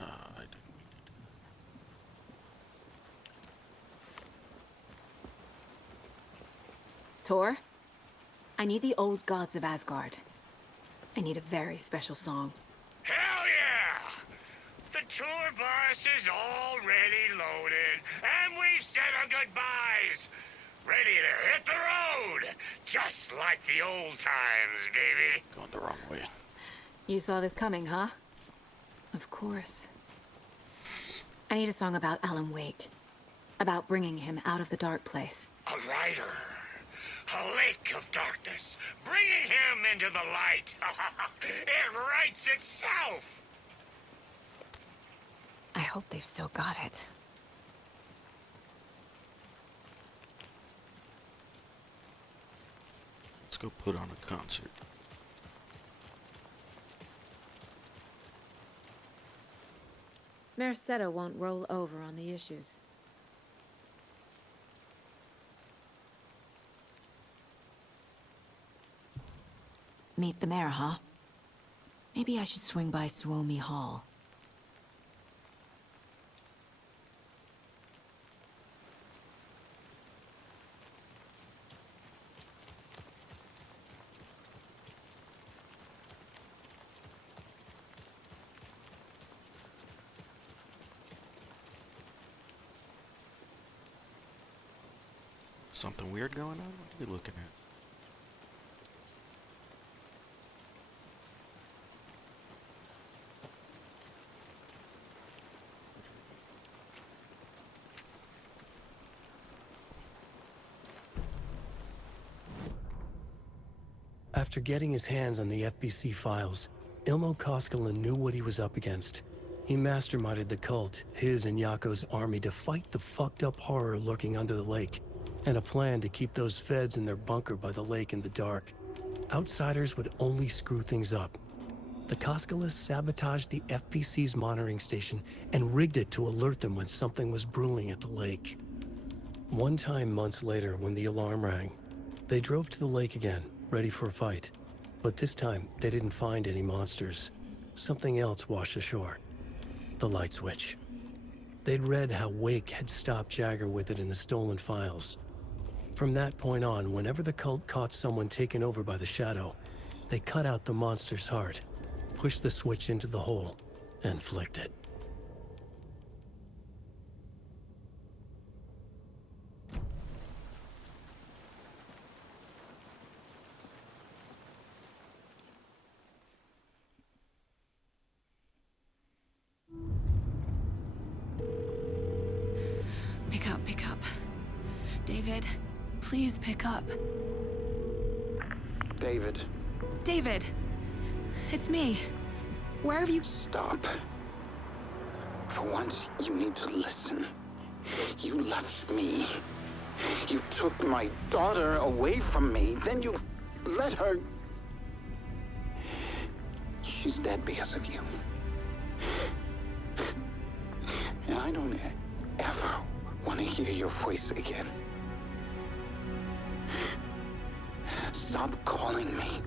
I didn't mean to. Tor, I need the old gods of Asgard. I need a very special song. Hell yeah! The tour bus is already loaded, and we've said our goodbyes. Ready to hit the road, just like the old times, baby. Going the wrong way. You saw this coming, huh? Of course. I need a song about Alan Wake. About bringing him out of the dark place. A rider. A lake of darkness, bringing him into the light. It writes itself. I hope they've still got it. Let's go put on a concert. Merceda won't roll over on the issues. Meet the mayor, huh? Maybe I should swing by Suomi Hall. Something weird going on? What are you looking at? After getting his hands on the FBC files, Ilmo Koskela knew what he was up against. He masterminded the cult, his and Yako's army, to fight the fucked up horror lurking under the lake, and a plan to keep those feds in their bunker by the lake in the dark. Outsiders would only screw things up. The Koskelas sabotaged the FBC's monitoring station and rigged it to alert them when something was brewing at the lake. One time months later, when the alarm rang, they drove to the lake again, ready for a fight. But this time, they didn't find any monsters. Something else washed ashore. The light switch. They'd read how Wake had stopped Jagger with it in the stolen files. From that point on, whenever the cult caught someone taken over by the Shadow, they cut out the monster's heart, pushed the switch into the hole, and flicked it. Pick up. David, please pick up. David. David! It's me. Where have you... Stop. For once, you need to listen. You left me. You took my daughter away from me, then you let her... She's dead because of you. And I don't ever want to hear your voice again. Stop calling me.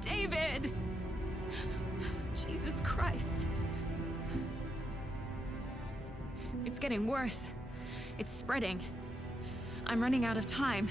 David! Jesus Christ. It's getting worse. It's spreading. I'm running out of time.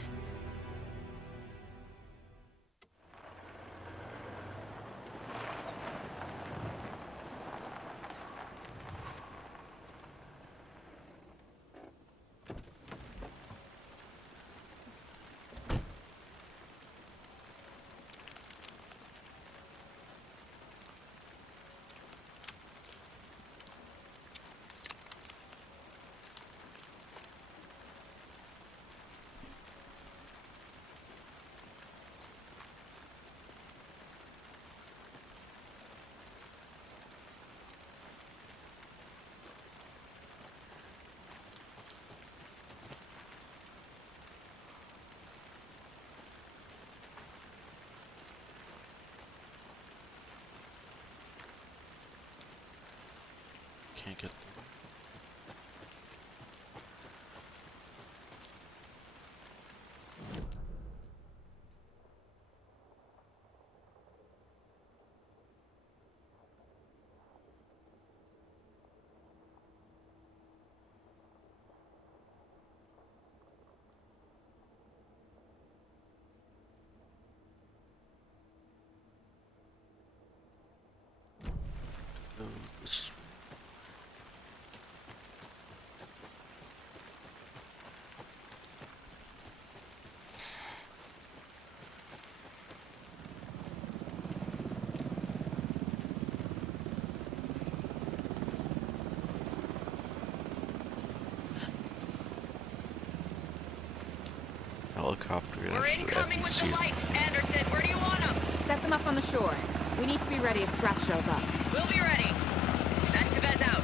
Can't get this. Helicopter. We're That's incoming with the FBC. lights, Anderson. Where do you want them? Set them up on the shore. We need to be ready if Scratch shows up. We'll be ready. Estevez out.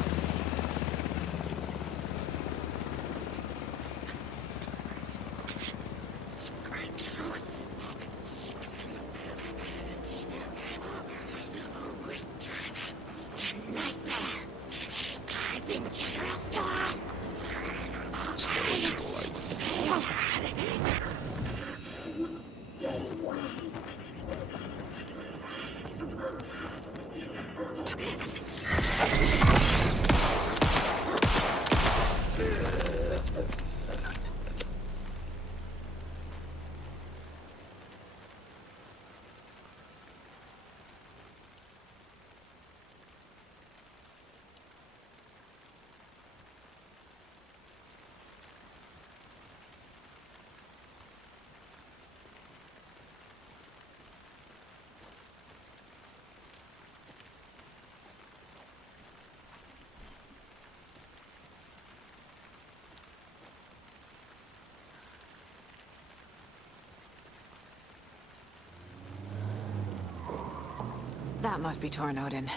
That must be Torn Odin.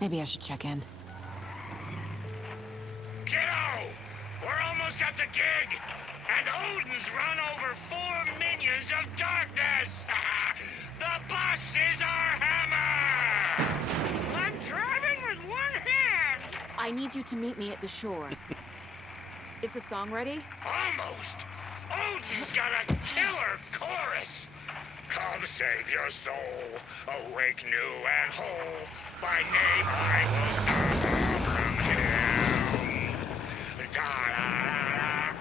Maybe I should check in. Kiddo! We're almost at the gig! And Odin's run over 4 minions of darkness! The bus is our hammer! I'm driving with one hand! I need you to meet me at the shore. Is the song ready? Almost! Odin's got a killer chorus! Come save your soul, awake new and whole. By name I will serve from him. Da-da-da-da,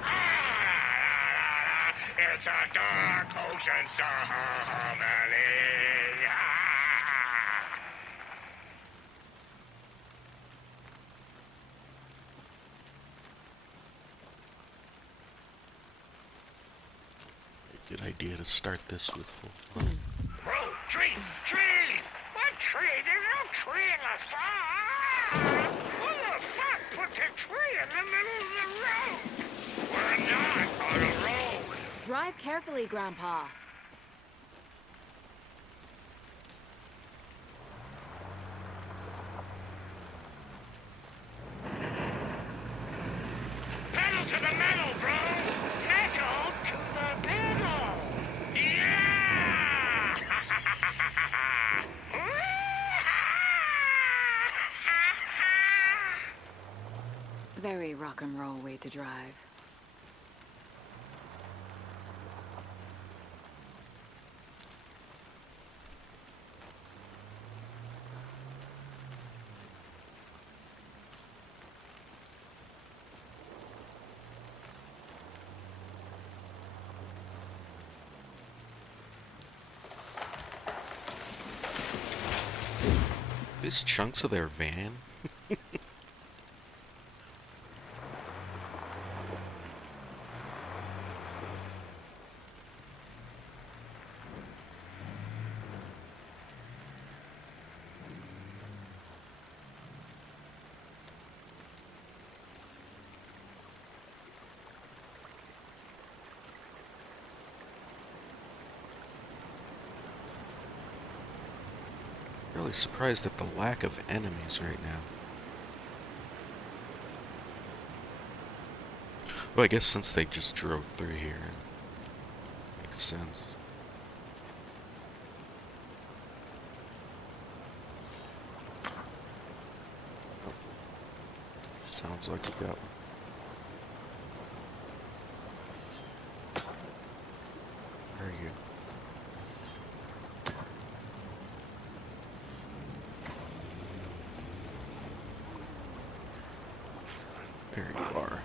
it's a dark ocean summoning. Good idea to start this with full fun. Road, tree, tree! What tree? There's no tree in the song! Who the fuck put the tree in the middle of the road? We're not on a road! Drive carefully, Grandpa. Pedal rock and roll way to drive. These chunks of their van. Really surprised at the lack of enemies right now. Well, I guess since they just drove through here, it makes sense. Oh. Sounds like we got one. Where are you? There you are.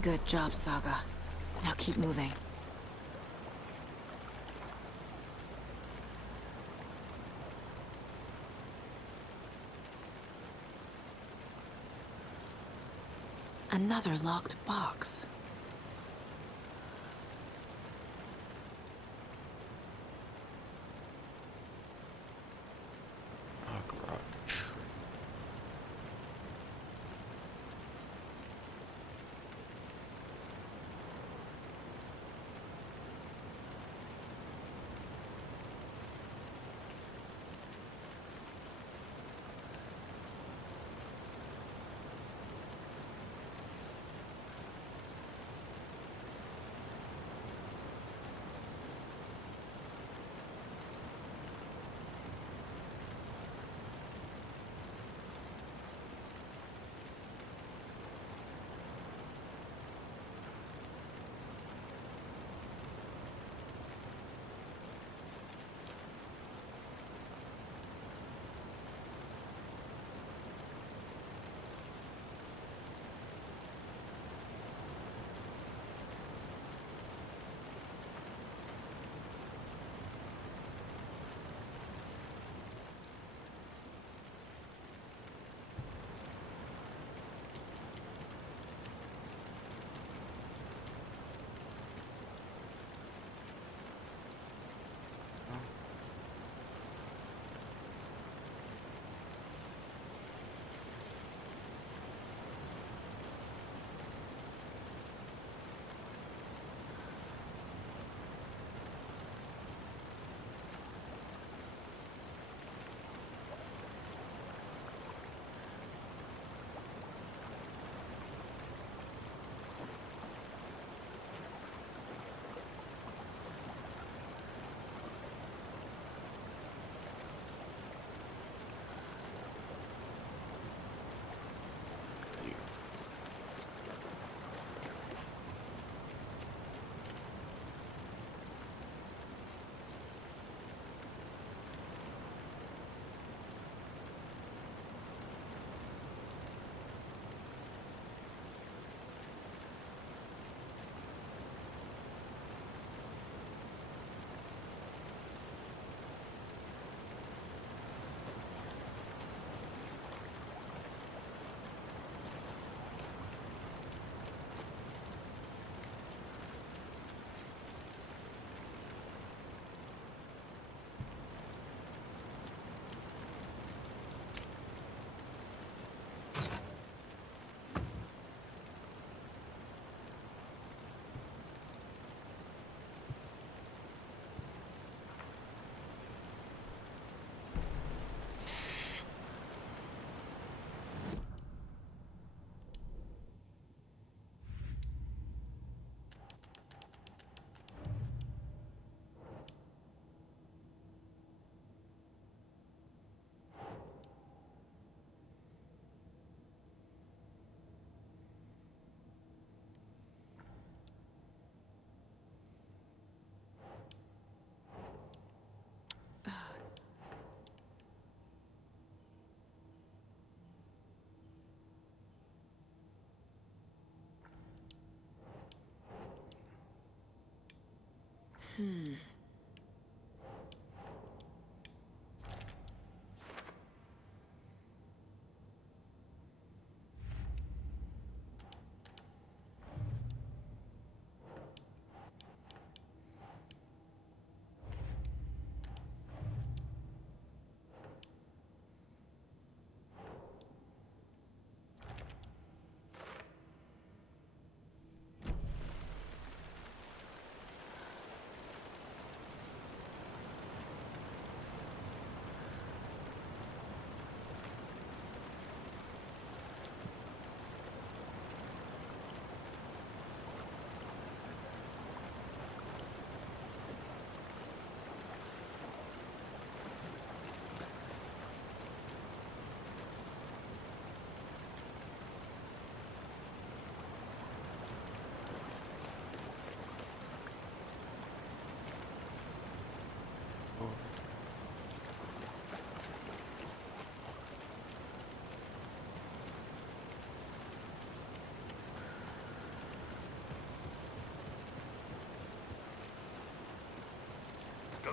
Good job, Saga. Now keep moving. Another locked box. Rock tree.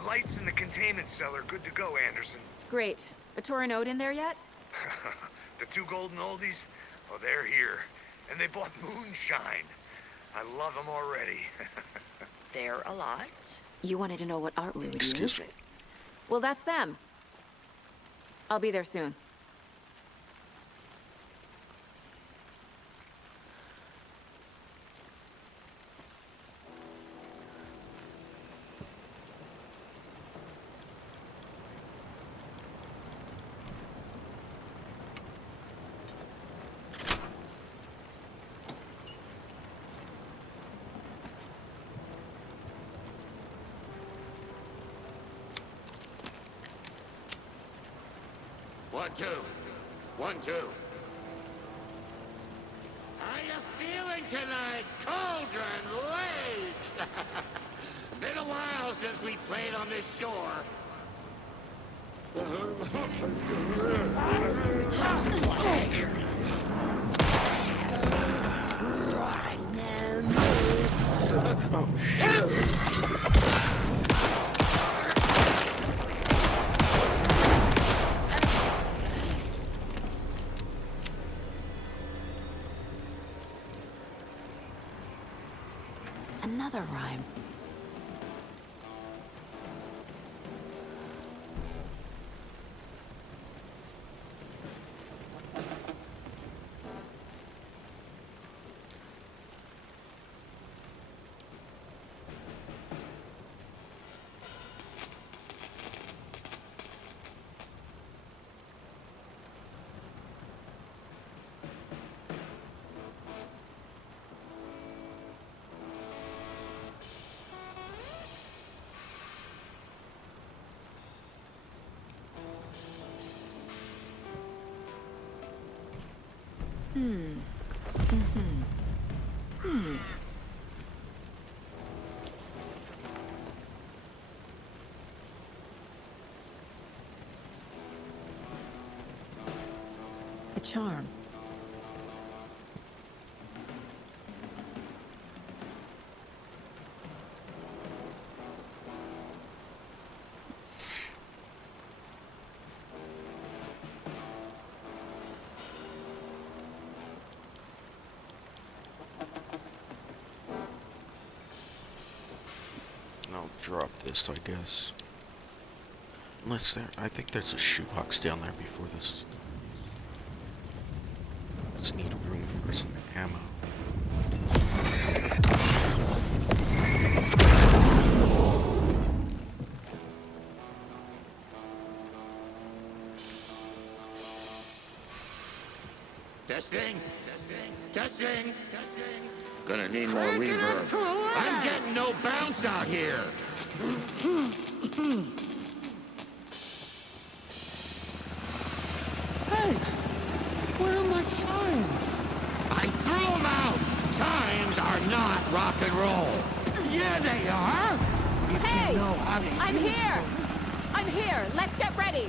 lights in the containment cell are good to go, Anderson. Great. A Torinode in there yet? The two golden oldies? Oh, they're here. And they bought moonshine. I love them already. They're a lot. You wanted to know what art we would Excuse use? me. Well, that's them. I'll be there soon. One, two. 1, 2. How you feeling tonight, Cauldron Lake? Been a while since we played on this shore. Another rhyme. A charm. I'll drop this, I guess. Unless I think there's a shoebox down there before this. Just need room for some ammo. Testing. Testing. Gonna need more reverb. I'm getting no bounce out here. Hey, where are my chimes? I threw them out. Chimes are not rock and roll. Yeah, they are. Hey! I'm here! I'm here! Let's get ready!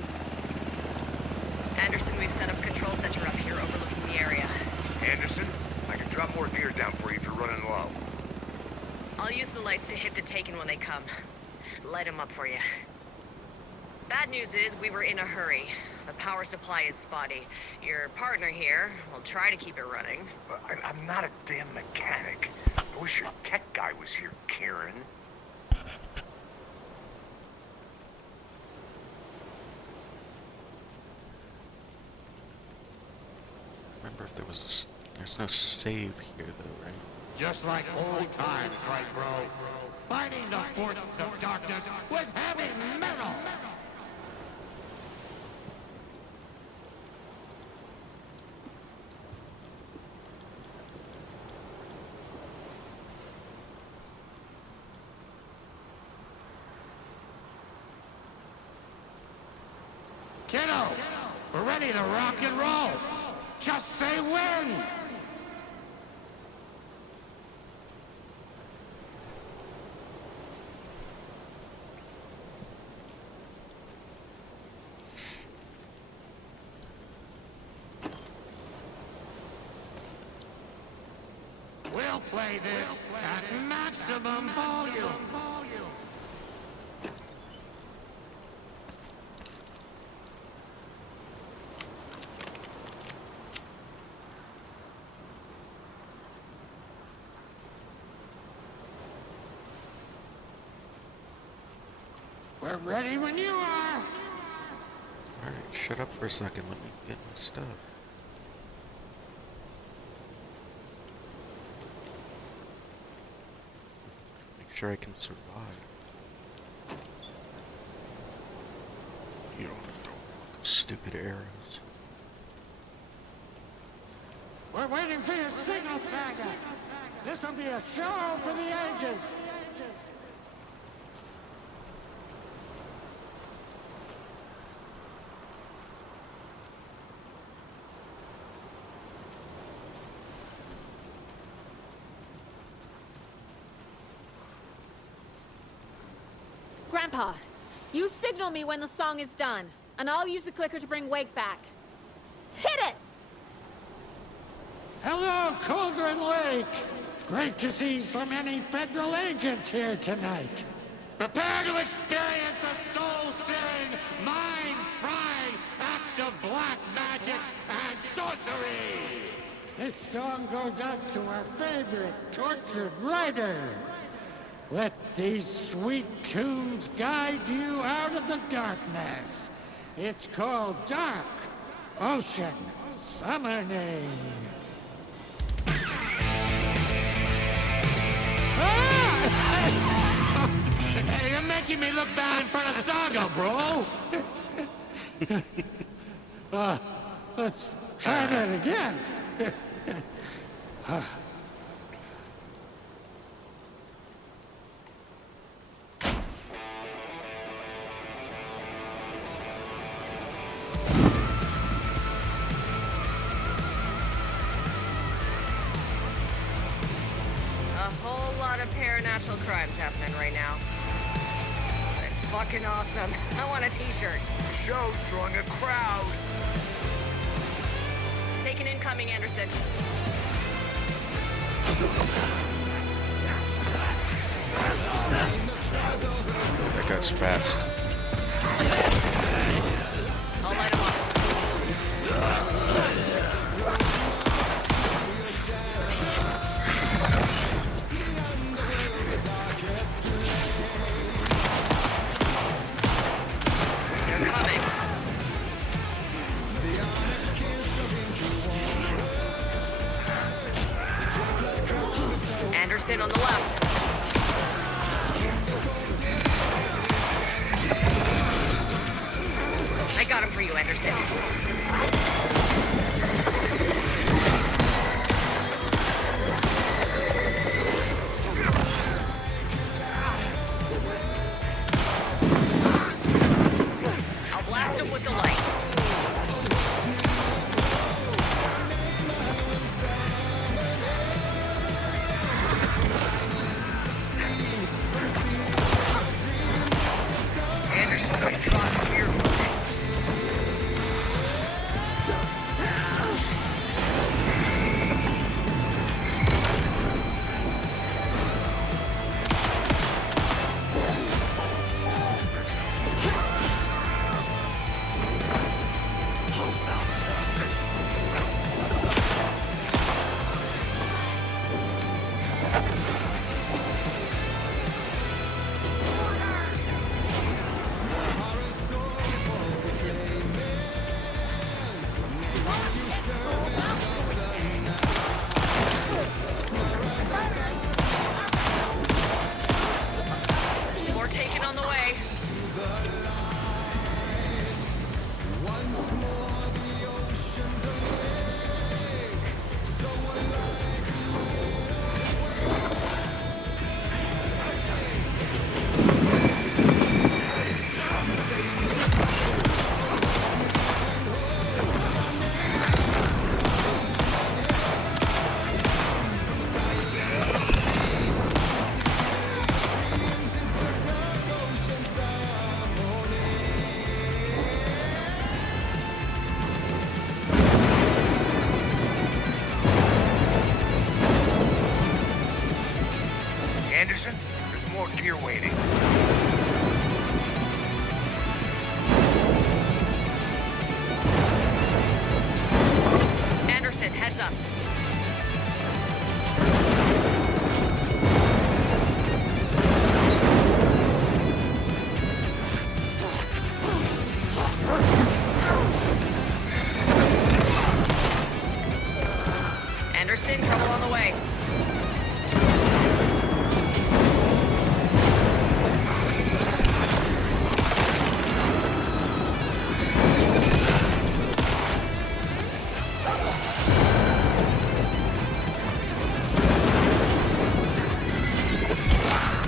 Anderson, we've set up control center up here overlooking the area. Anderson, I can drop more gear down for you if you're running low. I'll use the lights to hit the Taken when they come. Light them up for you. Bad news is we were in a hurry. The power supply is spotty. Your partner here will try to keep it running. I'm not a damn mechanic. I wish your tech guy was here, Karen. Remember if there was there's no save here though, right? Just like old times, right, bro? Fighting the forces of darkness with heavy metal. Kiddo, we're ready to rock and roll. Just say when. We'll play this at maximum volume. We're ready when you are. Alright, shut up for a second. Let me get my stuff. Make sure I can survive. You don't have to those stupid arrows. We're waiting for your signal, Saga. This'll be a show for the ages. Grandpa, you signal me when the song is done, and I'll use the clicker to bring Wake back. Hit it! Hello, Cauldron Lake. Great to see so many federal agents here tonight. Prepare to experience a soul-searing, mind-frying act of black magic and sorcery. This song goes out to our favorite tortured writer. Let these sweet tunes guide you out of the darkness. It's called Dark Ocean Summoning. Hey, you're making me look bad in front of Saga, bro. Let's try that again. Paranatural crimes happening right now. It's fucking awesome. I want a t-shirt. The show's drawing a crowd. Take an incoming, Anderson. That guy's fast. I'll light him up. Anderson on the left. I got him for you, Anderson. I'll blast him with the light. Anderson, there's more gear waiting. Anderson, heads up. Anderson, trouble on the way.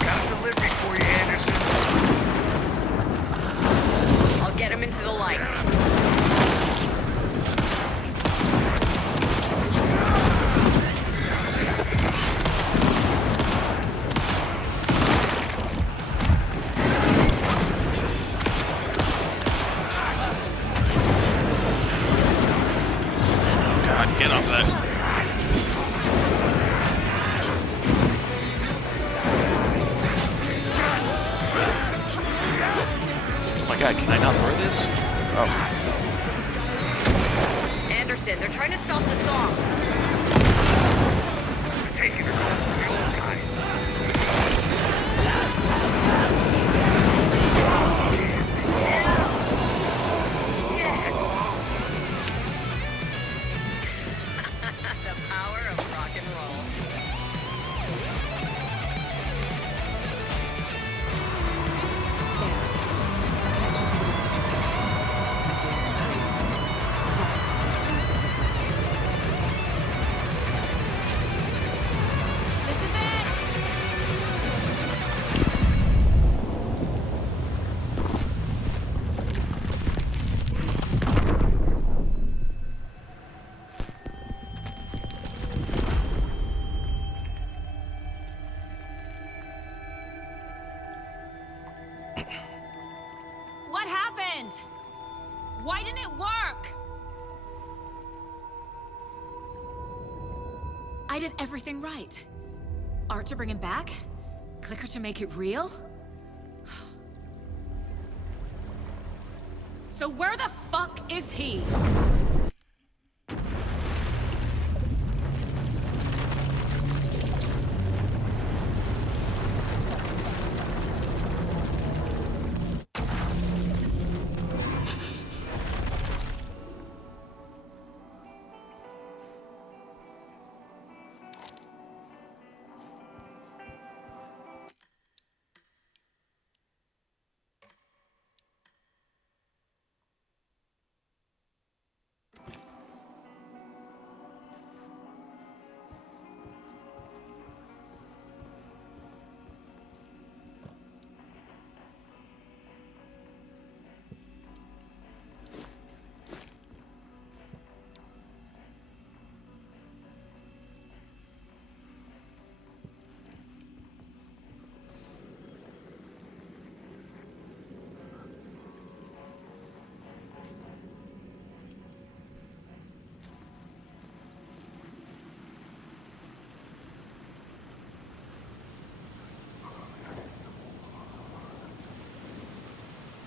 Got a delivery for you, Anderson. I'll get him into the light. God, get off that. Oh my god, can I not throw this? Oh. Anderson, they're trying to stop the song. Taking her home, the old guys. The power of rock and roll. This is it! What happened? Why didn't it work? I did everything right. Art to bring him back? Clicker to make it real? So where the fuck is he?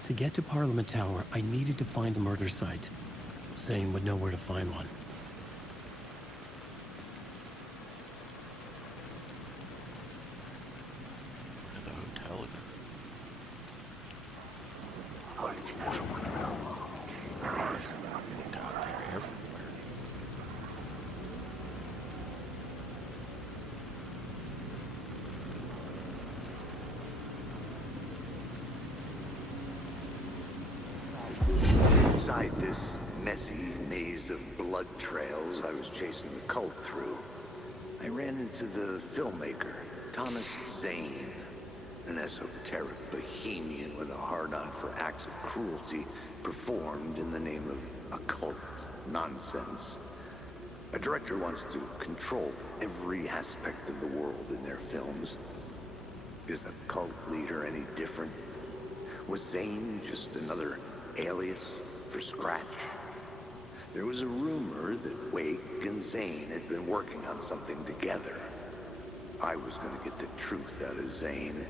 To get to Parliament Tower, I needed to find a murder site. Zane would know where to find one. At the hotel again. God, they're everywhere. Inside this messy maze of blood trails I was chasing the cult through, I ran into the filmmaker, Thomas Zane, an esoteric bohemian with a hard-on for acts of cruelty performed in the name of occult nonsense. A director wants to control every aspect of the world in their films. Is a cult leader any different? Was Zane just another alias for Scratch? There was a rumor that Wake and Zane had been working on something together. I was going to get the truth out of Zane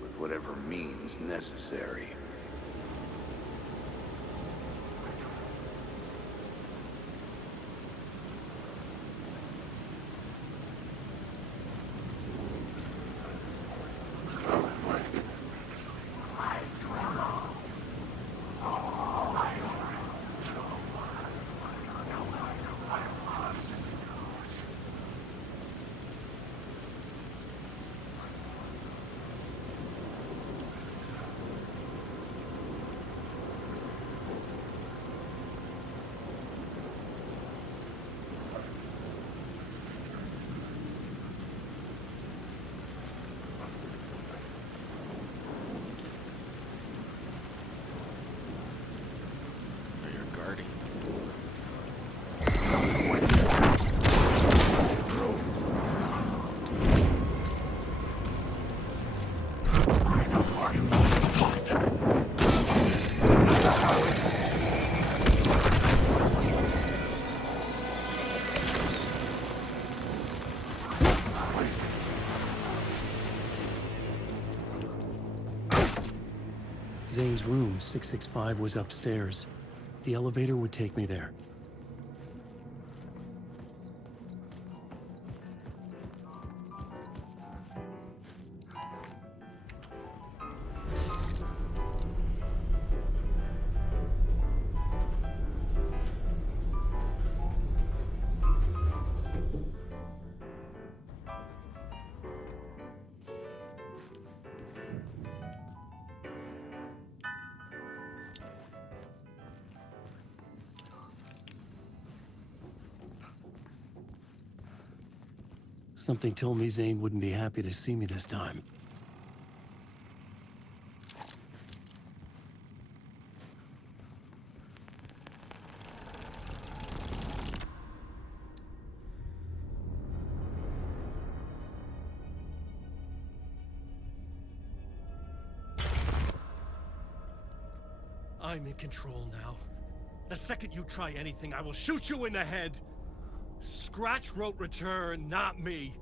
with whatever means necessary. Zane's room, 665, was upstairs. The elevator would take me there. Something told me Zane wouldn't be happy to see me this time. I'm in control now. The second you try anything, I will shoot you in the head! Scratch wrote return, not me.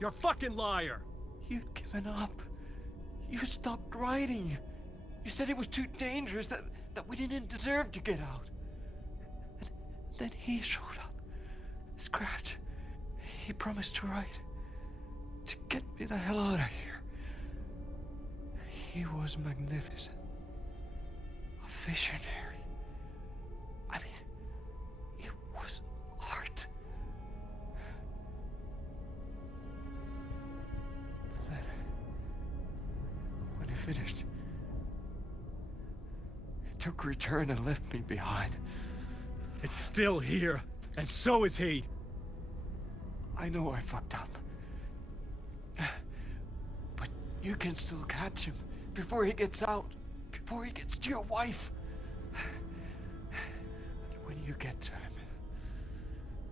You're a fucking liar. You'd given up. You stopped writing. You said it was too dangerous, that we didn't deserve to get out. And then he showed up. Scratch. He promised to write. To get me the hell out of here. He was magnificent. A visionary. I mean, it was art. Then, when he finished, he took return and left me behind. It's still here, and so is he. I know I fucked up. But you can still catch him before he gets out, before he gets to your wife. And when you get to him,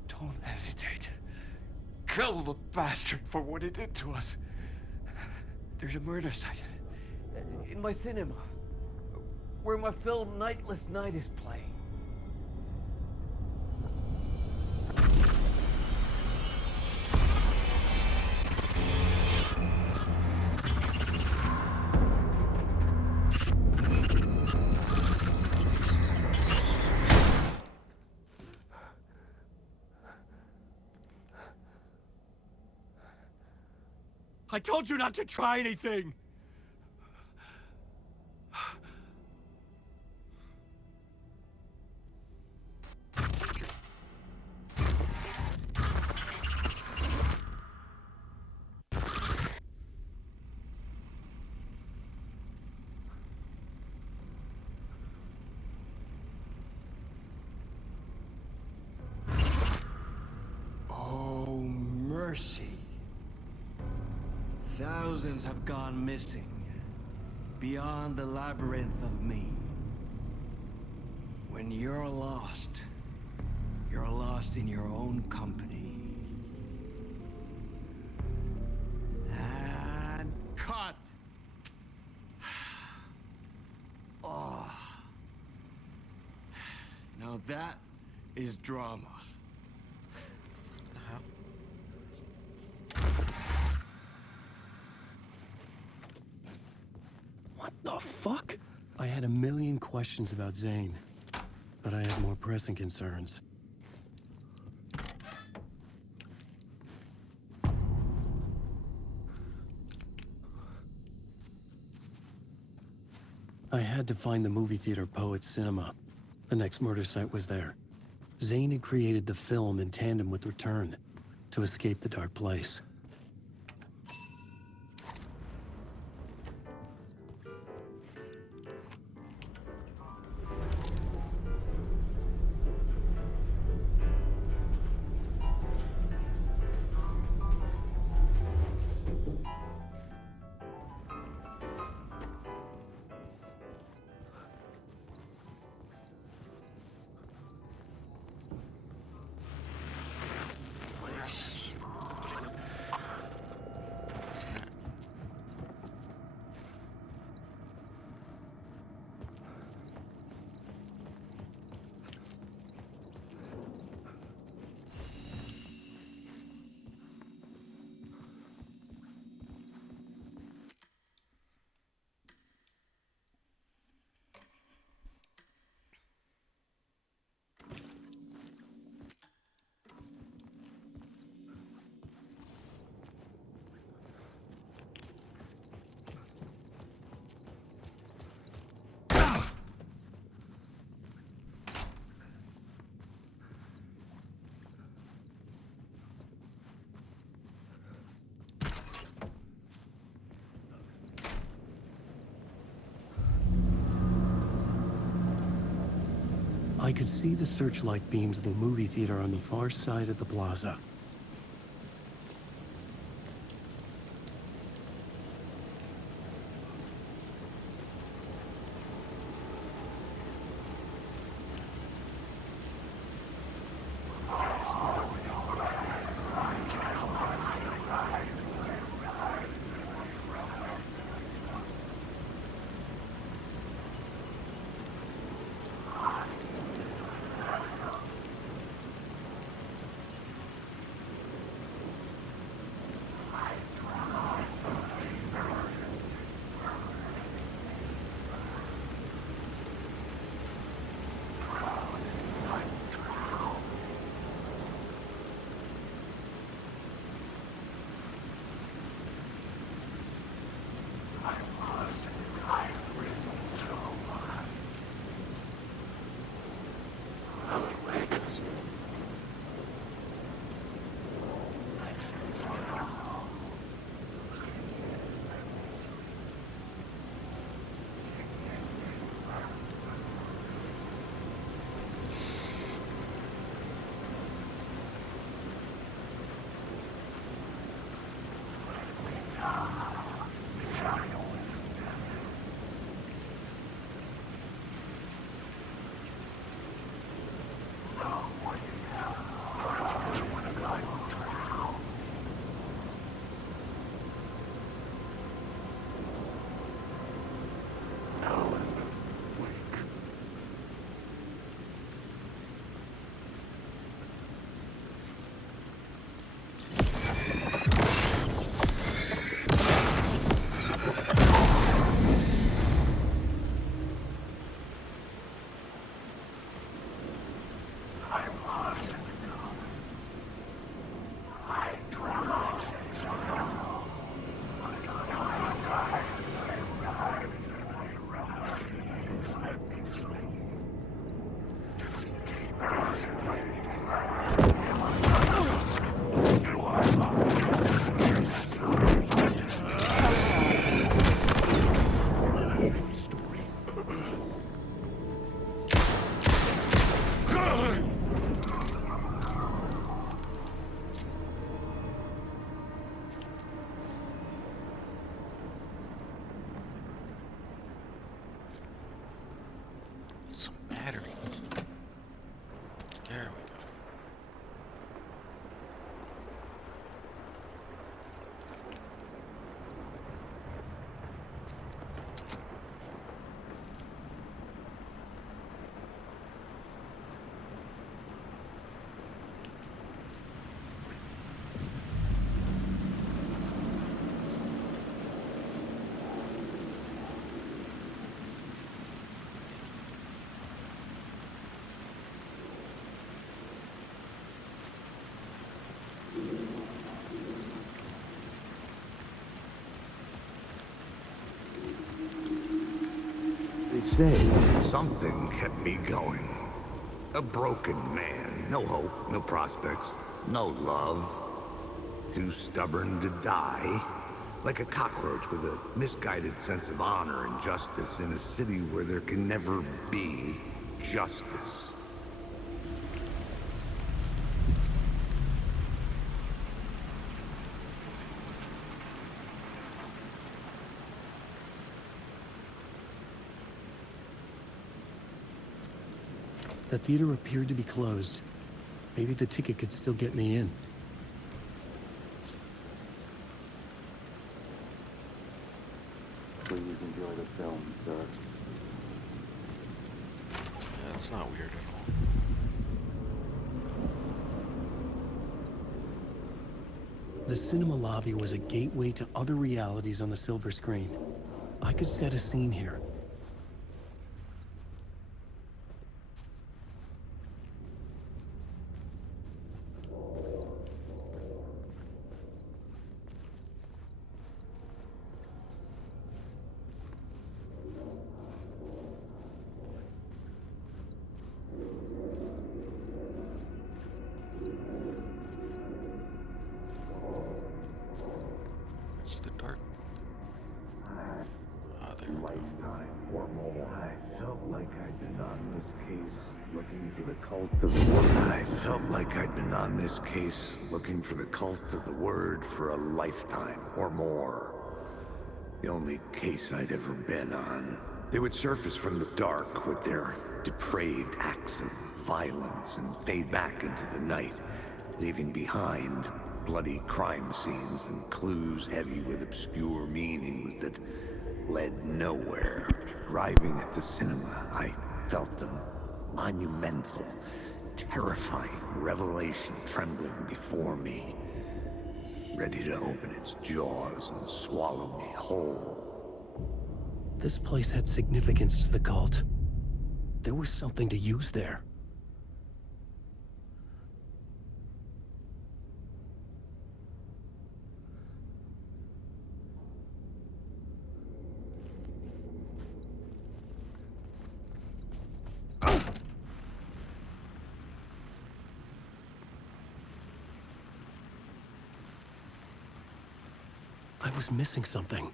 don't hesitate. Kill the bastard for what he did to us. There's a murder site in my cinema where my film Nightless Night is playing. I told you not to try anything! Oh, mercy. Thousands have gone missing, beyond the labyrinth of me. When you're lost in your own company. And cut! Oh. Now that is drama. What the fuck? I had a million questions about Zane, but I had more pressing concerns. I had to find the movie theater Poets Cinema. The next murder site was there. Zane had created the film in tandem with Return to escape the dark place. I could see the searchlight beams of the movie theater on the far side of the plaza. Some batteries. There we go. They say something kept me going. A broken man. No hope, no prospects, no love. Too stubborn to die. Like a cockroach with a misguided sense of honor and justice in a city where there can never be justice. The theater appeared to be closed. Maybe the ticket could still get me in. Please enjoy the film, sir. That's not weird at all. The cinema lobby was a gateway to other realities on the silver screen. I could set a scene here. It's the dark. Ah, there we go. Lifetime or more. I felt like I'd been on this case looking for the cult of the word. I felt like I'd been on this case looking for the cult of the word for a lifetime or more. The only case I'd ever been on. They would surface from the dark with their depraved acts of violence and fade back into the night, leaving behind bloody crime scenes and clues heavy with obscure meanings that led nowhere. Arriving at the cinema, I felt a monumental, terrifying revelation trembling before me, ready to open its jaws and swallow me whole. This place had significance to the cult. There was something to use there. I was missing something.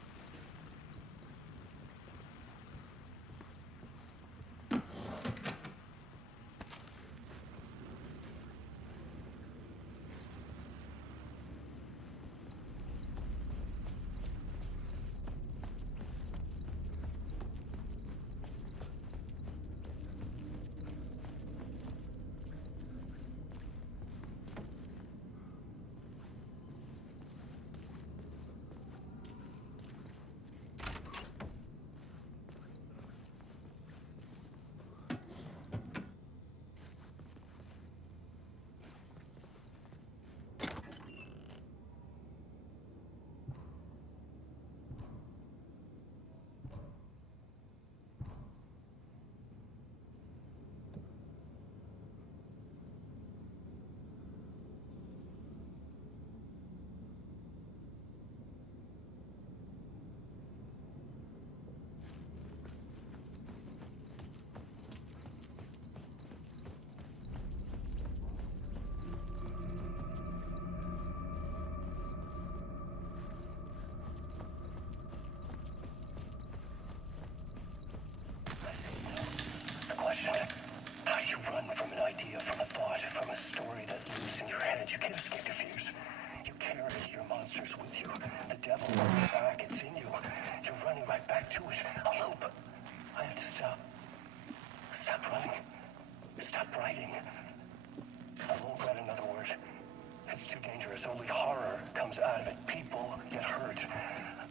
Only horror comes out of it. People get hurt.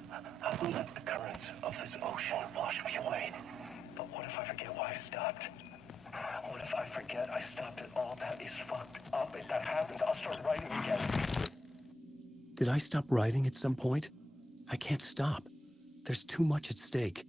I will let the currents of this ocean wash me away. But what if I forget why I stopped? What if I forget I stopped at all? That is fucked up. If that happens, I'll start writing again. Did I stop writing at some point? I can't stop. There's too much at stake.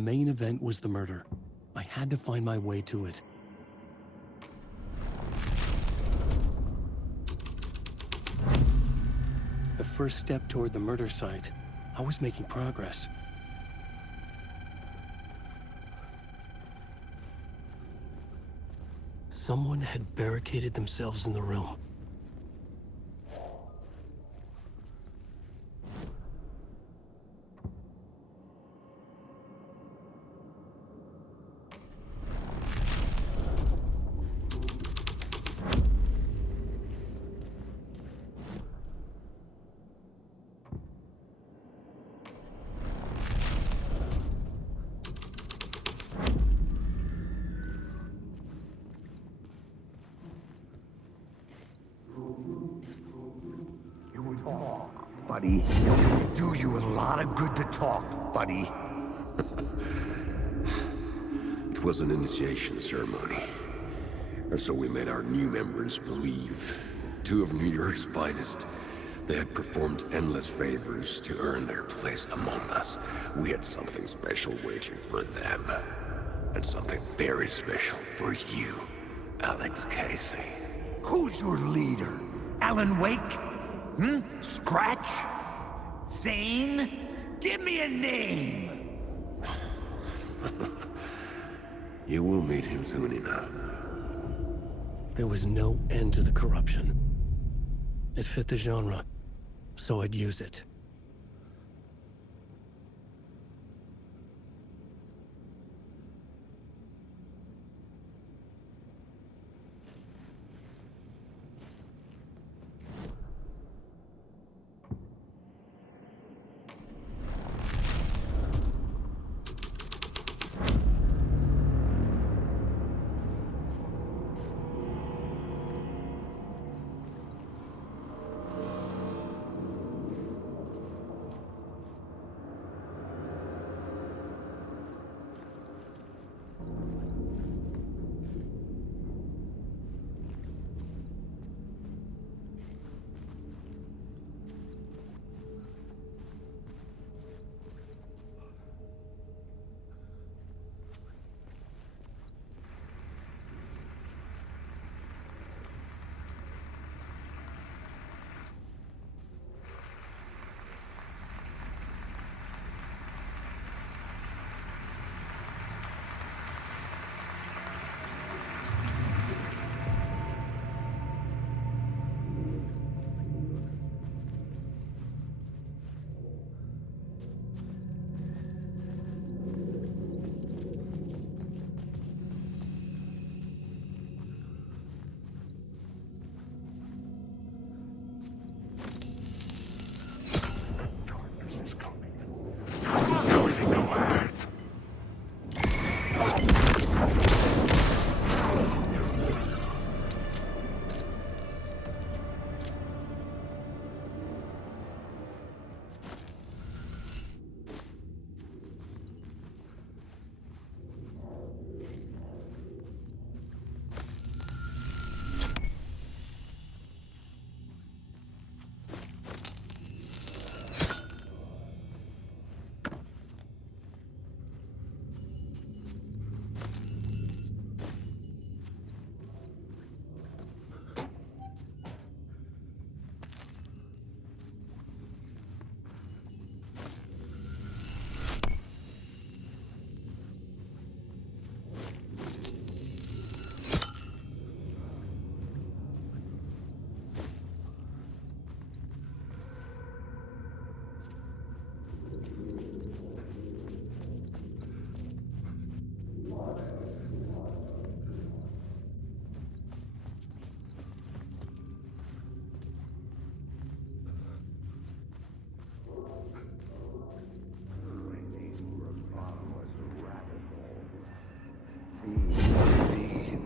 main event was the murder. I had to find my way to it. The first step toward the murder site. I was making progress. Someone had barricaded themselves in the room. Buddy, it would do you a lot of good to talk, buddy. It was an initiation ceremony. And so we made our new members believe. 2 of New York's finest. They had performed endless favors to earn their place among us. We had something special waiting for them. And something very special for you, Alex Casey. Who's your leader? Alan Wake? Scratch? Zane? Give me a name! You will meet him soon enough. There was no end to the corruption. It fit the genre, so I'd use it.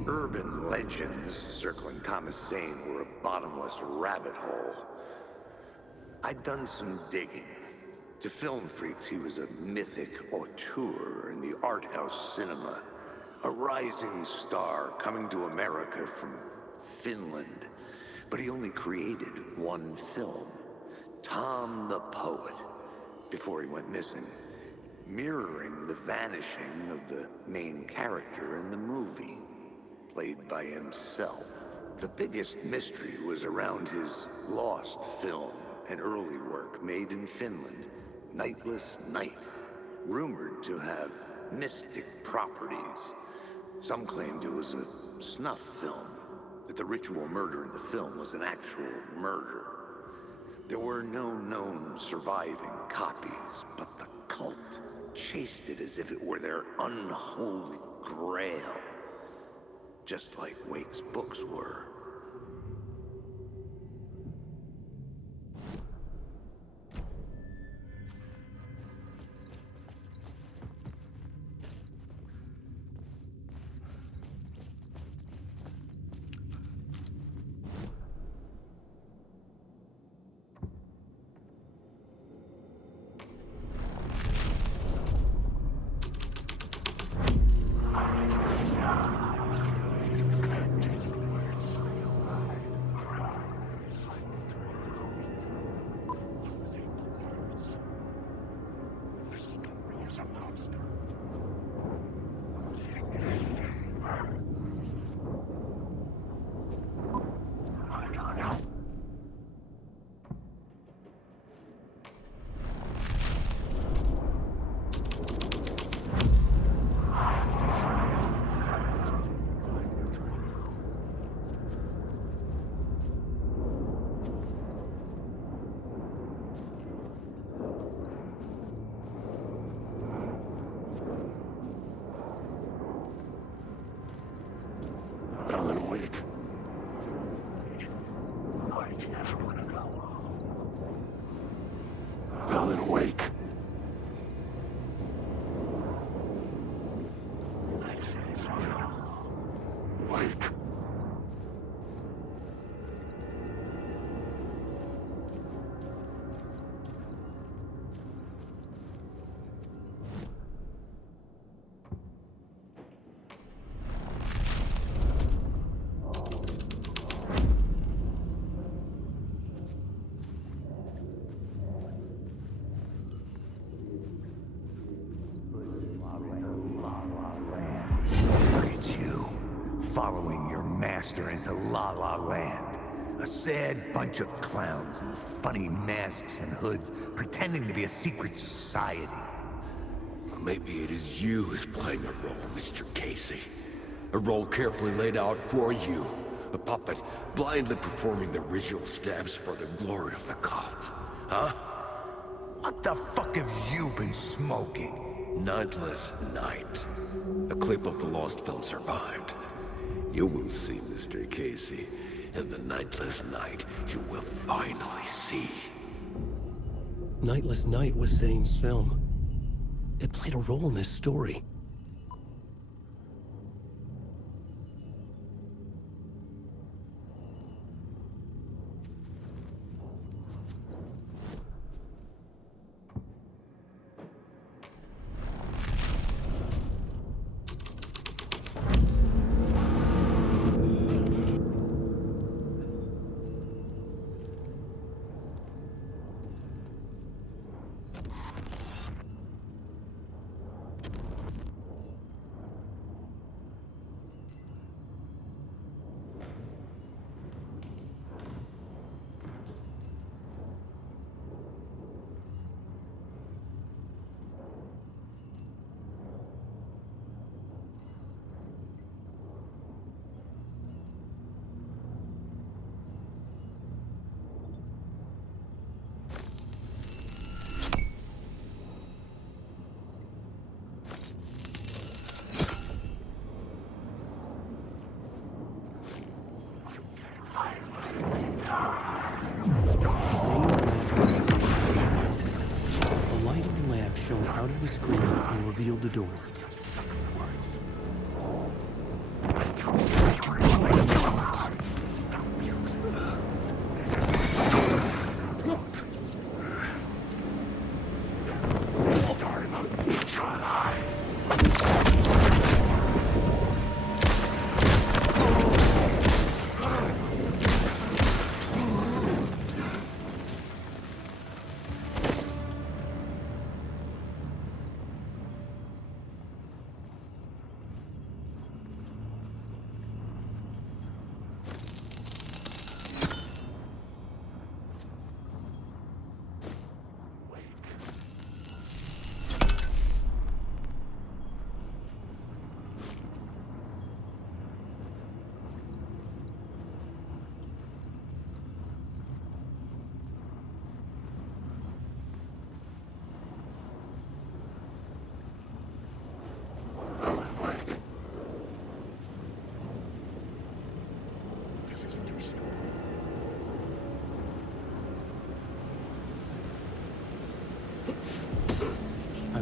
Urban legends circling Thomas Zane were a bottomless rabbit hole. I'd done some digging. To film freaks, he was a mythic auteur in the art house cinema. A rising star coming to America from Finland. But he only created one film, Tom the Poet, before he went missing. mirroring the vanishing of the main character in the movie, played by himself. The biggest mystery was around his lost film, an early work made in Finland, Nightless Night, rumored to have mystic properties. Some claimed it was a snuff film, that the ritual murder in the film was an actual murder. There were no known surviving copies, but the cult chased it as if it were their unholy grail, just like Wake's books were. Alan Wake. I just want to go. Alan Wake. Wake. Following your master into La La Land. A sad bunch of clowns in funny masks and hoods pretending to be a secret society. Maybe it is you who's playing a role, Mr. Casey. A role carefully laid out for you. A puppet blindly performing the ritual steps for the glory of the cult. Huh? What the fuck have you been smoking? Nightless Night. A clip of the lost film survived. You will see, Mr. Casey. In the Nightless Night, you will finally see. Nightless Night was Zane's film. It played a role in this story. Out of the screen and revealed the door.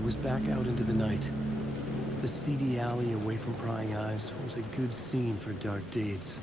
was back out into the night. The seedy alley away from prying eyes was a good scene for dark deeds.